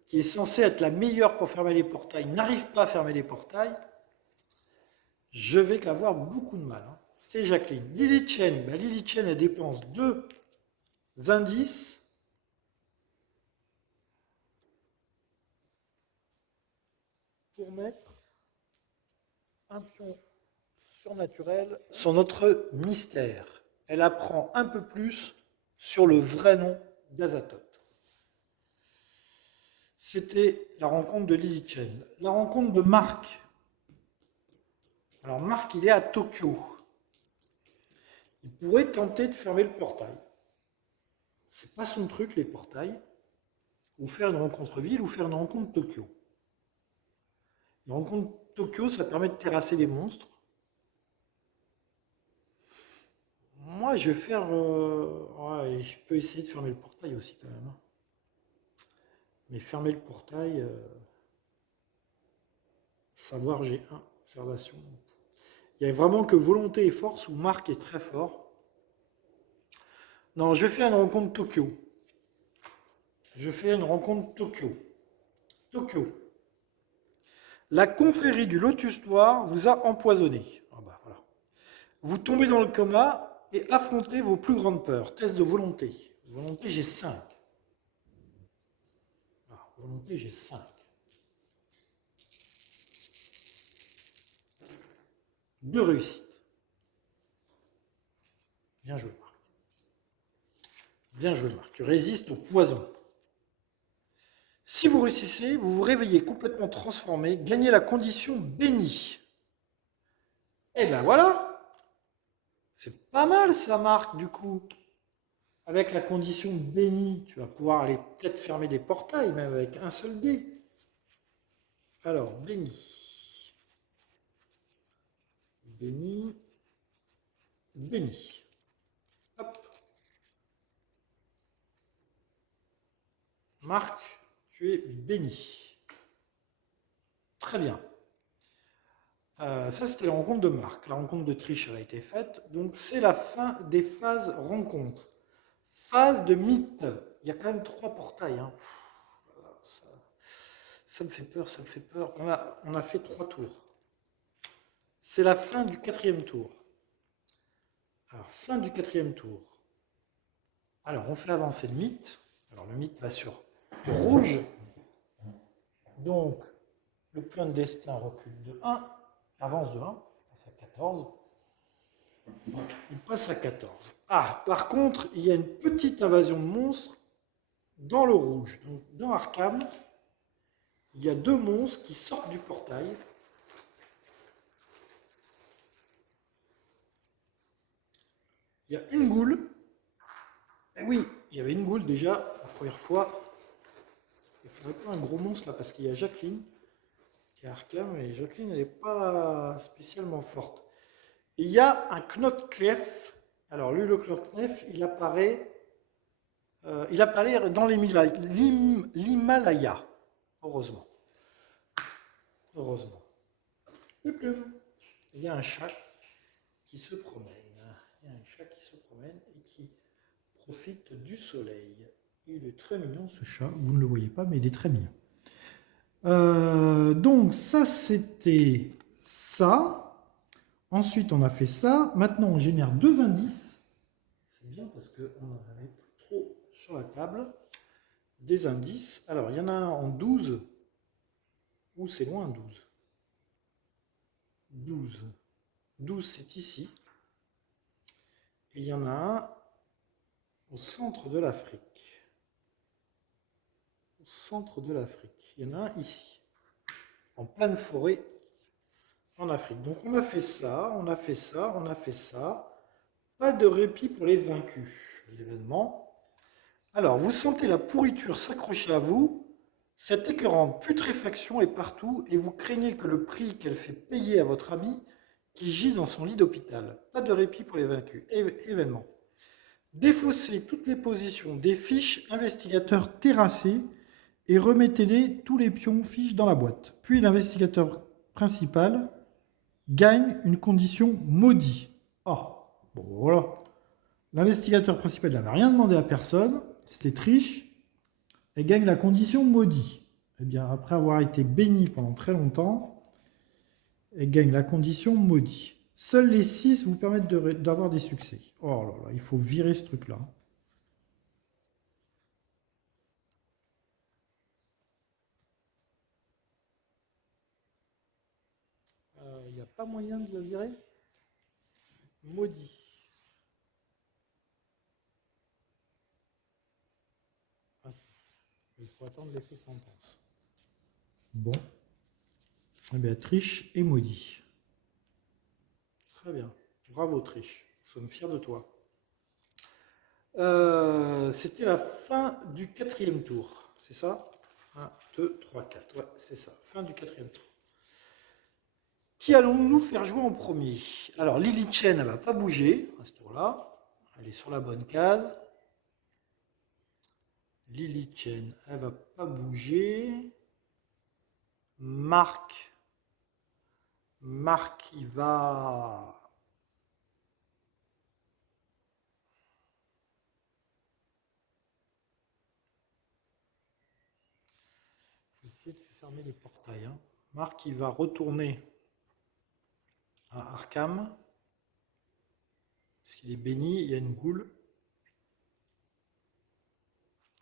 qui est censée être la meilleure pour fermer les portails, n'arrive pas à fermer les portails, je vais avoir beaucoup de mal. Hein. C'était Jacqueline. Lily Chen, Lily Chen, elle dépense 2 indices. Pour mettre un pion surnaturel sur notre mystère. Elle apprend un peu plus sur le vrai nom d'Azathoth. C'était la rencontre de Lily Chen. La rencontre de Marc. Alors Marc, il est à Tokyo. Il pourrait tenter de fermer le portail. C'est pas son truc, les portails. Ou faire une rencontre ville, ou faire une rencontre Tokyo. Une rencontre Tokyo, ça permet de terrasser les monstres. Moi, je vais faire... ouais, je peux essayer de fermer le portail aussi, quand même. Mais fermer le portail... savoir G1, observation. Il n'y a vraiment que volonté et force où Marc est très fort. Non, je vais faire une rencontre Tokyo. Je fais une rencontre Tokyo. Tokyo. La confrérie du Lotus Noir vous a empoisonné. Ah bah, voilà. Vous tombez dans le coma et affrontez vos plus grandes peurs. Test de volonté. Volonté, j'ai 5. Ah, volonté, j'ai 5. 2 réussites. Bien joué, Marc. Bien joué, Marc. Tu résistes au poison. Si vous réussissez, vous vous réveillez complètement transformé, gagnez la condition bénie. Et ben voilà. C'est pas mal ça, Marc, du coup. Avec la condition bénie, tu vas pouvoir aller peut-être fermer des portails, même avec un seul dé. Alors, béni. Béni. Béni. Hop. Marc, tu es béni. Très bien. Ça, c'était la rencontre de Marc. La rencontre de Triche, elle a été faite. Donc, c'est la fin des phases rencontres. Phase de mythe. Il y a quand même 3 portails. Hein. Ça me fait peur, ça me fait peur. On a fait 3 tours. C'est la fin du 4e tour. Alors, fin du 4e tour. Alors, on fait avancer le mythe. Alors, le mythe va sur rouge. Donc, le point de destin recule de 1. Avance de 1. Passe à 14. Il passe à 14. Ah, par contre, il y a une petite invasion de monstres dans le rouge. Donc, dans Arkham, il y a 2 monstres qui sortent du portail. Il y a une goule. Et oui, il y avait une goule déjà, la première fois. Il faudrait pas un gros monstre là, parce qu'il y a Jacqueline qui est Arkham, et Jacqueline, elle n'est pas spécialement forte. Et il y a un Knotknef. Alors lui, le Knotknef, il apparaît dans l'Himalaya. Heureusement. Heureusement. Il y a un chat qui se promène. Il y a un chat qui se promène et qui profite du soleil. Il est très mignon ce chat. Vous ne le voyez pas, mais il est très mignon. Donc ça, c'était ça. Ensuite, on a fait ça. Maintenant, on génère 2 indices. C'est bien parce qu'on en avait plus trop sur la table. Des indices. Alors, il y en a un en 12. Où c'est loin, 12. 12. 12, c'est ici. Et il y en a un au centre de l'Afrique. Au centre de l'Afrique. Il y en a un ici. En pleine forêt en Afrique. Donc on a fait ça, on a fait ça, on a fait ça. Pas de répit pour les vaincus. L'événement. Alors, vous sentez la pourriture s'accrocher à vous. Cette écœurante putréfaction est partout et vous craignez que le prix qu'elle fait payer à votre ami qui gît dans son lit d'hôpital. Pas de répit pour les vaincus. Événement. Défaussez toutes les positions des fiches investigateurs terrassés et remettez-les tous les pions fiches dans la boîte. Puis l'investigateur principal gagne une condition maudit. Oh, bon voilà. L'investigateur principal n'avait rien demandé à personne, c'était triche, et gagne la condition maudit. eh bien, après avoir été bénie pendant très longtemps, elle gagne la condition maudit. Seuls les 6 vous permettent d'avoir des succès. Oh là là, il faut virer ce truc-là. Il n'y a pas moyen de le virer? Maudit. Ah, il faut attendre l'effet sentence. Bon. Eh bien, triche et maudit. Très bien. Bravo, triche. Nous sommes fiers de toi. C'était la fin du 4e tour. C'est ça? 1, 2, 3, 4. Ouais, c'est ça. Fin du 4e tour. Qui allons-nous faire jouer en premier? Alors, Lily Chen, elle ne va pas bouger à ce tour-là. Elle est sur la bonne case. Lily Chen, elle ne va pas bouger. Marc, il va... Il faut essayer de fermer les portails. Hein. Marc, il va retourner à Arkham. Parce qu'il est béni, il y a une goule.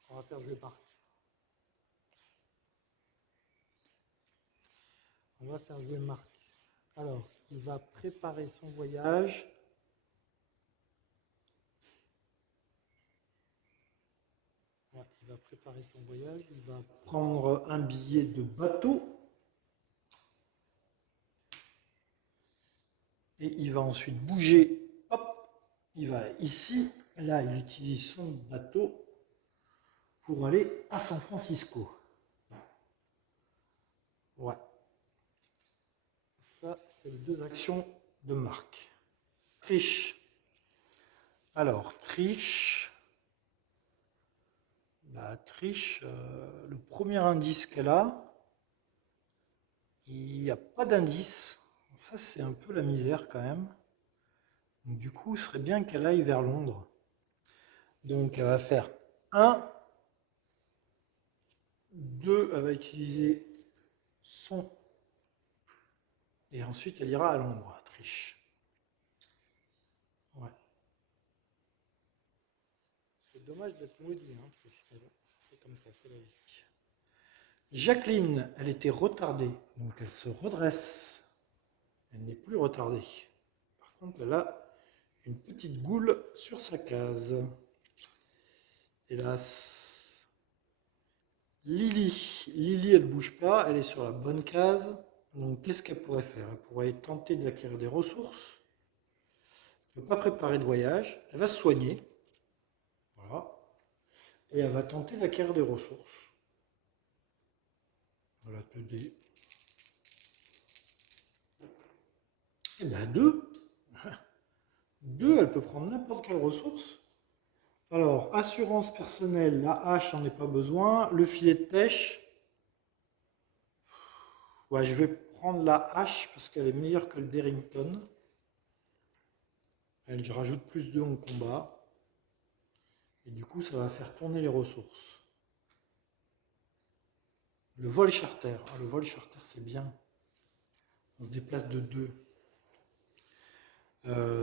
On va faire jouer Marc. On va faire jouer Marc. Alors, il va préparer son voyage. Ouais, il va préparer son voyage. Il va prendre un billet de bateau. Et il va ensuite bouger. Hop, il va ici. Là, il utilise son bateau pour aller à San Francisco. Ouais. Ça, c'est les 2 actions de Marc. Triche. Alors, triche. La triche, le premier indice qu'elle a, il n'y a pas d'indice. Ça, c'est un peu la misère quand même. Donc, du coup, ce serait bien qu'elle aille vers Londres. Donc, elle va faire 1, 2, elle va utiliser son. Et ensuite, elle ira à Londres, triche. Ouais. C'est dommage d'être maudit, hein, triche. Mais bon, c'est comme ça, c'est la vie. Jacqueline, elle était retardée, donc elle se redresse. Elle n'est plus retardée. Par contre, elle a une petite goule sur sa case. Hélas. Lily, elle ne bouge pas, elle est sur la bonne case. Donc, qu'est-ce qu'elle pourrait faire? Elle pourrait tenter d'acquérir des ressources. Elle ne peut pas préparer de voyage. Elle va se soigner. Voilà. Et elle va tenter d'acquérir des ressources. Voilà, 2D. Et bien, 2. 2, elle peut prendre n'importe quelle ressource. Alors, assurance personnelle, la hache, j'en ai pas besoin. Le filet de pêche. Ouais, je vais prendre la hache parce qu'elle est meilleure que le Derrington. Elle rajoute plus 2 en combat. Et du coup, ça va faire tourner les ressources. Le vol charter. Ah, le vol charter, c'est bien. On se déplace de 2.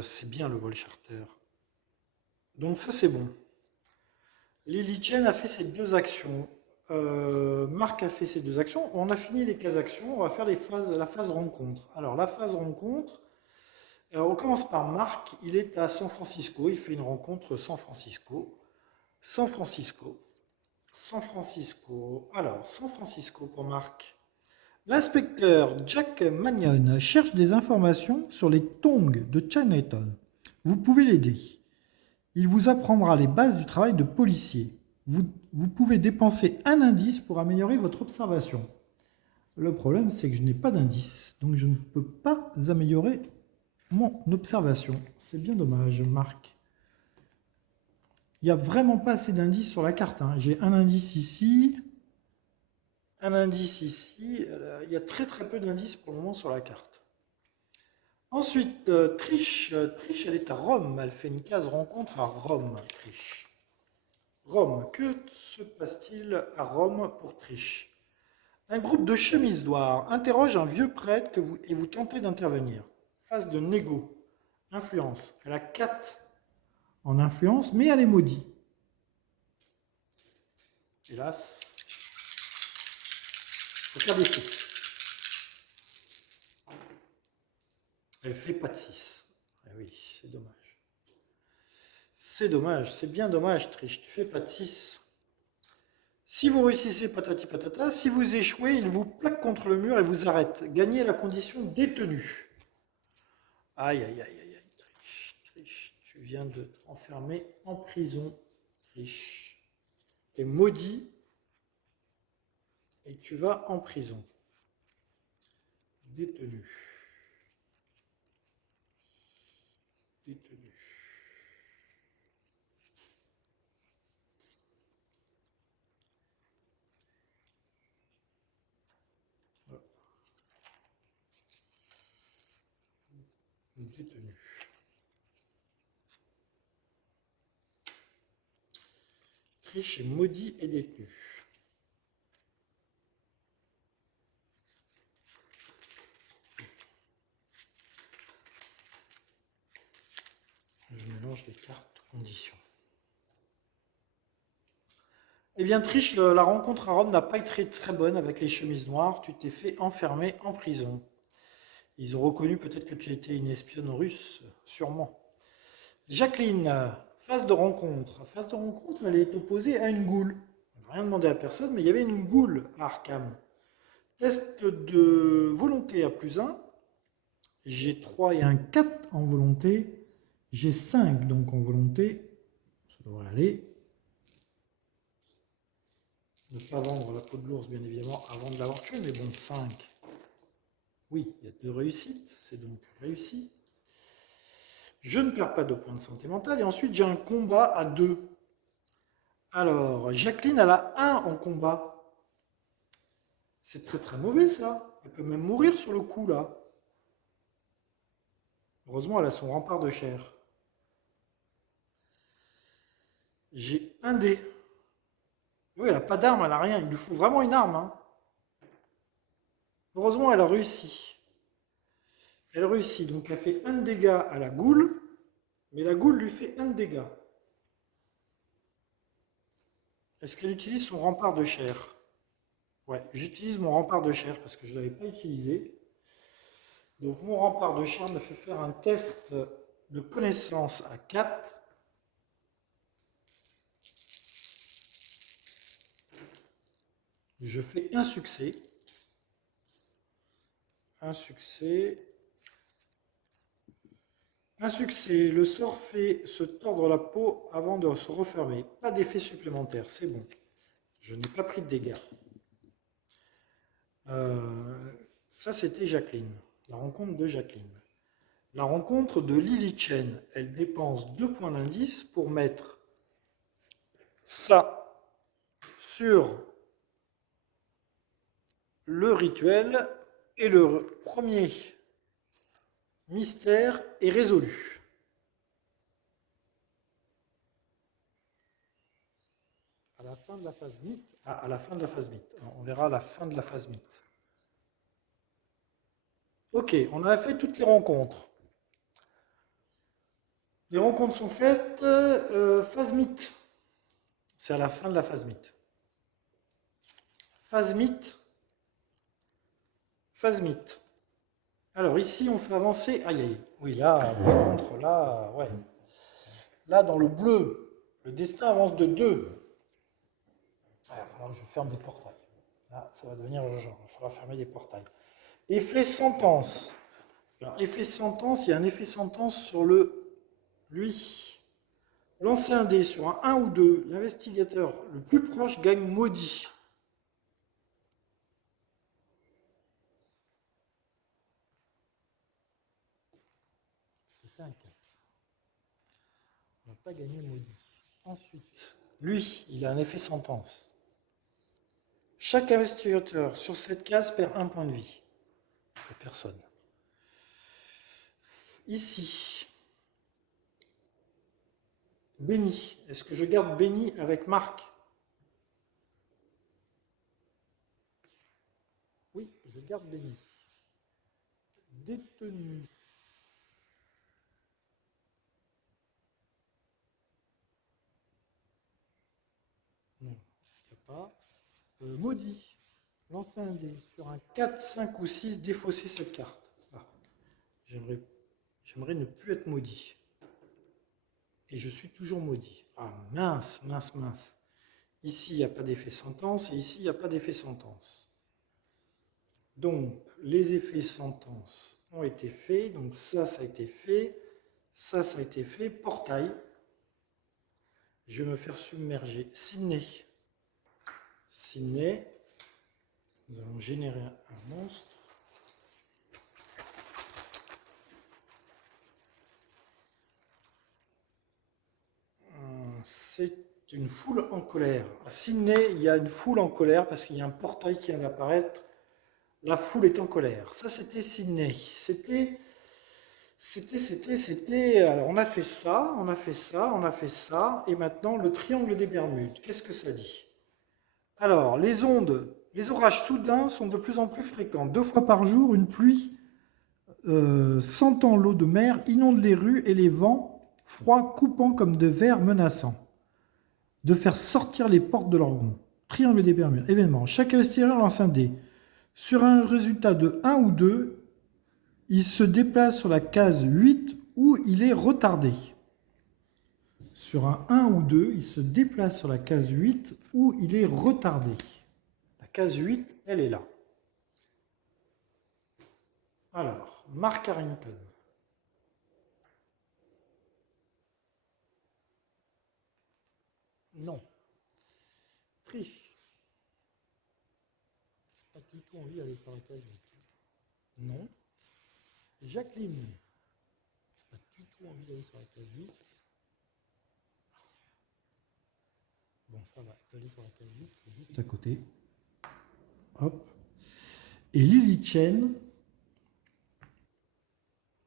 C'est bien le vol charter. Donc ça, c'est bon. Lily Chen a fait ses 2 actions. Marc a fait ses 2 actions. On a fini les 15 actions. On va faire la phase rencontre. Alors, la phase rencontre, on commence par Marc. Il est à San Francisco. Il fait une rencontre San Francisco. San Francisco. San Francisco. Alors, San Francisco pour Marc. L'inspecteur Jack Mannion cherche des informations sur les tongs de Chinatown. Vous pouvez l'aider. Il vous apprendra les bases du travail de policier. Vous pouvez dépenser un indice pour améliorer votre observation. Le problème, c'est que je n'ai pas d'indice, donc je ne peux pas améliorer mon observation. C'est bien dommage, Marc. Il n'y a vraiment pas assez d'indices sur la carte. Hein. J'ai un indice ici, un indice ici. Il y a très très peu d'indices pour le moment sur la carte. Ensuite, Triche, elle est à Rome. Elle fait une case rencontre à Rome, Triche. Rome, que se passe-t-il à Rome pour Triche? Un groupe de chemises noires interroge un vieux prêtre et vous tentez d'intervenir. Phase de négo. Influence. Elle a 4 en influence, mais elle est maudite. Hélas. Il faut faire des 6. Elle fait pas de 6. Ah oui, c'est dommage. C'est dommage, c'est bien dommage, Triche. Tu fais pas de 6. Si vous réussissez, patati patata. Si vous échouez, il vous plaque contre le mur et vous arrête. Gagnez la condition détenue. Aïe, aïe, aïe, aïe, aïe. Triche, Triche. Tu viens de te enfermer en prison. Triche. T'es maudit et tu vas en prison. Détenu. Détenu. Voilà. Détenu. Triche est maudit et détenu. Je mélange les cartes conditions. Eh bien, Triche, la rencontre à Rome n'a pas été très bonne avec les chemises noires. Tu t'es fait enfermer en prison. Ils ont reconnu peut-être que tu étais une espionne russe, sûrement. Jacqueline, phase de rencontre. Phase de rencontre, elle est opposée à une goule. On n'a rien demandé à personne, mais il y avait une goule à Arkham. Test de volonté à +1. J'ai 3 et un 4 en volonté. J'ai 5 donc en volonté. Ça devrait aller. Ne pas vendre la peau de l'ours, bien évidemment, avant de l'avoir tué, mais bon, 5. Oui, il y a 2 réussites, c'est donc réussi. Je ne perds pas de points de santé mentale. Et ensuite, j'ai un combat à 2. Alors, Jacqueline, elle a 1 en combat. C'est très très mauvais, ça. Elle peut même mourir sur le coup, là. Heureusement, elle a son rempart de chair. J'ai un dé. Oui, elle n'a pas d'arme, elle n'a rien. Il lui faut vraiment une arme. Hein. Heureusement, elle a réussi. Elle réussit, donc elle fait 1 de dégâts à la goule, mais la goule lui fait 1 de dégâts. Est-ce qu'elle utilise son rempart de chair? Ouais, j'utilise mon rempart de chair parce que je ne l'avais pas utilisé. Donc mon rempart de chair me fait faire un test de connaissance à 4. Je fais un succès. Un succès. Un succès. Le sort fait se tordre la peau avant de se refermer. Pas d'effet supplémentaire, c'est bon. Je n'ai pas pris de dégâts. Ça, c'était Jacqueline. La rencontre de Jacqueline. La rencontre de Lily Chen. Elle dépense 2 points d'indice pour mettre ça sur le rituel. Et le premier mystère est résolu. À la fin de la phase mythe. Ah, à la fin de la phase mythe. On verra à la fin de la phase mythe. Ok, on a fait toutes les rencontres. Les rencontres sont faites. Phase mythe. C'est à la fin de la phase mythe. Phase mythe. Phase mythe. Alors ici, on fait avancer. Aïe, aïe. Oui, là, par contre, là, ouais. Là, dans le bleu, le destin avance de 2. Il va falloir que je ferme des portails. Là, ça va devenir urgent. Il va falloir fermer des portails. Effet sentence. Alors, effet sentence, il y a un effet sentence sur lui. Lancer un dé sur un 1 ou 2. L'investigateur le plus proche gagne maudit. J'ai fait un 4. On n'a pas gagné maudit. Ensuite, lui, il a un effet sentence. Chaque investigateur sur cette case perd 1 point de vie. Personne. Ici, Béni. Est-ce que je garde Béni avec Marc? je garde béni. Détenu. Non, il n'y a pas. Maudit. Lancer un dé. Sur un 4, 5 ou 6, défausser cette carte. Ah, j'aimerais ne plus être maudit. Et je suis toujours maudit. Ah mince, mince, mince. Ici, il n'y a pas d'effet sentence et ici, il n'y a pas d'effet sentence. Donc, les effets sentence ont été faits. Donc, ça a été fait. Ça a été fait. Portail. Je vais me faire submerger. Sydney. Sydney. Nous allons générer un monstre. C'est une foule en colère. À Sydney, il y a une foule en colère parce qu'il y a un portail qui vient d'apparaître. La foule est en colère. Ça, c'était Sydney. C'était. Alors, on a fait ça, on a fait ça, on a fait ça. Et maintenant, le triangle des Bermudes. Qu'est-ce que ça dit? Alors, les ondes, les orages soudains sont de plus en plus fréquents. 2 fois par jour, une pluie sentant l'eau de mer inonde les rues et les vents froids coupant comme de verre menaçants de faire sortir les portes de leur gonds. Triangle des Bermudes. Événement. Chaque investisseur lance un dé. Sur un résultat de 1 ou 2, il se déplace sur la case 8 où il est retardé. Sur un 1 ou 2, il se déplace sur la case 8 où il est retardé. La case 8, elle est là. Alors, Mark Harrington. Non. Triche. Pas du tout envie d'aller sur la case 8. Non. Jacqueline. Pas du tout envie d'aller sur la case 8. Bon, ça va. Elle peut aller sur la case 8. C'est juste à côté. Hop. Et Lily Chen.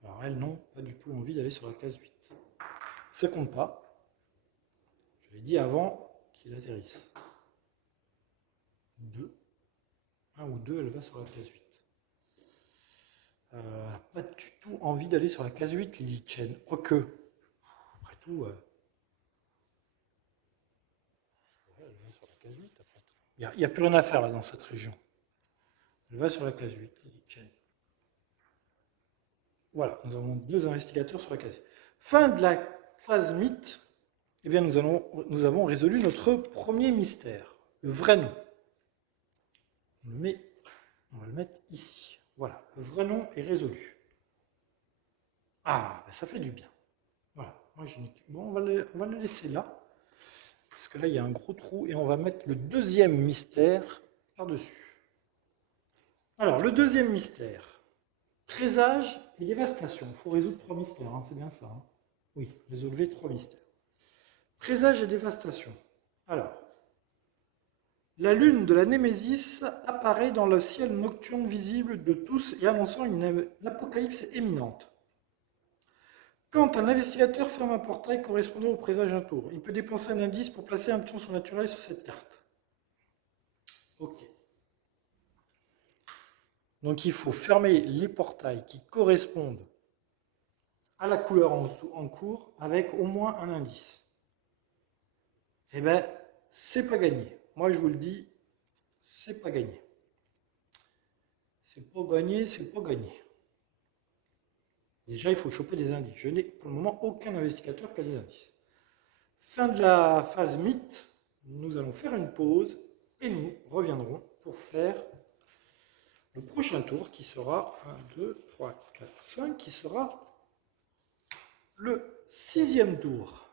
Alors elle, non, pas du tout envie d'aller sur la case 8. Ça compte pas. Je l'ai dit avant qu'il atterrisse. 2. 1 ou 2, elle va sur la case 8. Pas du tout envie d'aller sur la case 8, Lily Chen. Quoique, après tout, elle va sur la case 8 après tout. Il n'y a plus rien à faire là dans cette région. Elle va sur la case 8, Lily Chen. Voilà, nous avons 2 investigateurs sur la case 8. Fin de la phase mythe. Eh bien, nous avons résolu notre premier mystère, le vrai nom. On va le mettre ici. Voilà, le vrai nom est résolu. Ah, ben ça fait du bien. Voilà, bon, on va le laisser là, parce que là, il y a un gros trou, et on va mettre le deuxième mystère par-dessus. Alors, le deuxième mystère, présage et dévastation. Il faut résoudre 3 mystères, hein, c'est bien ça. Hein. Oui, résolvez 3 mystères. Présage et dévastation. Alors, la lune de la Némésis apparaît dans le ciel nocturne visible de tous et annonçant une apocalypse imminente. Quand un investigateur ferme un portail correspondant au présage d'un tour, il peut dépenser un indice pour placer un pion surnaturel sur cette carte. Ok. Donc il faut fermer les portails qui correspondent à la couleur en cours avec au moins un indice. Eh bien, c'est pas gagné. Moi, je vous le dis, c'est pas gagné. C'est pas gagné, c'est pas gagné. Déjà, il faut choper des indices. Je n'ai pour le moment aucun investigateur qui a des indices. Fin de la phase mythe, nous allons faire une pause et nous reviendrons pour faire le prochain tour qui sera 1, 2, 3, 4, 5, qui sera le 6e tour.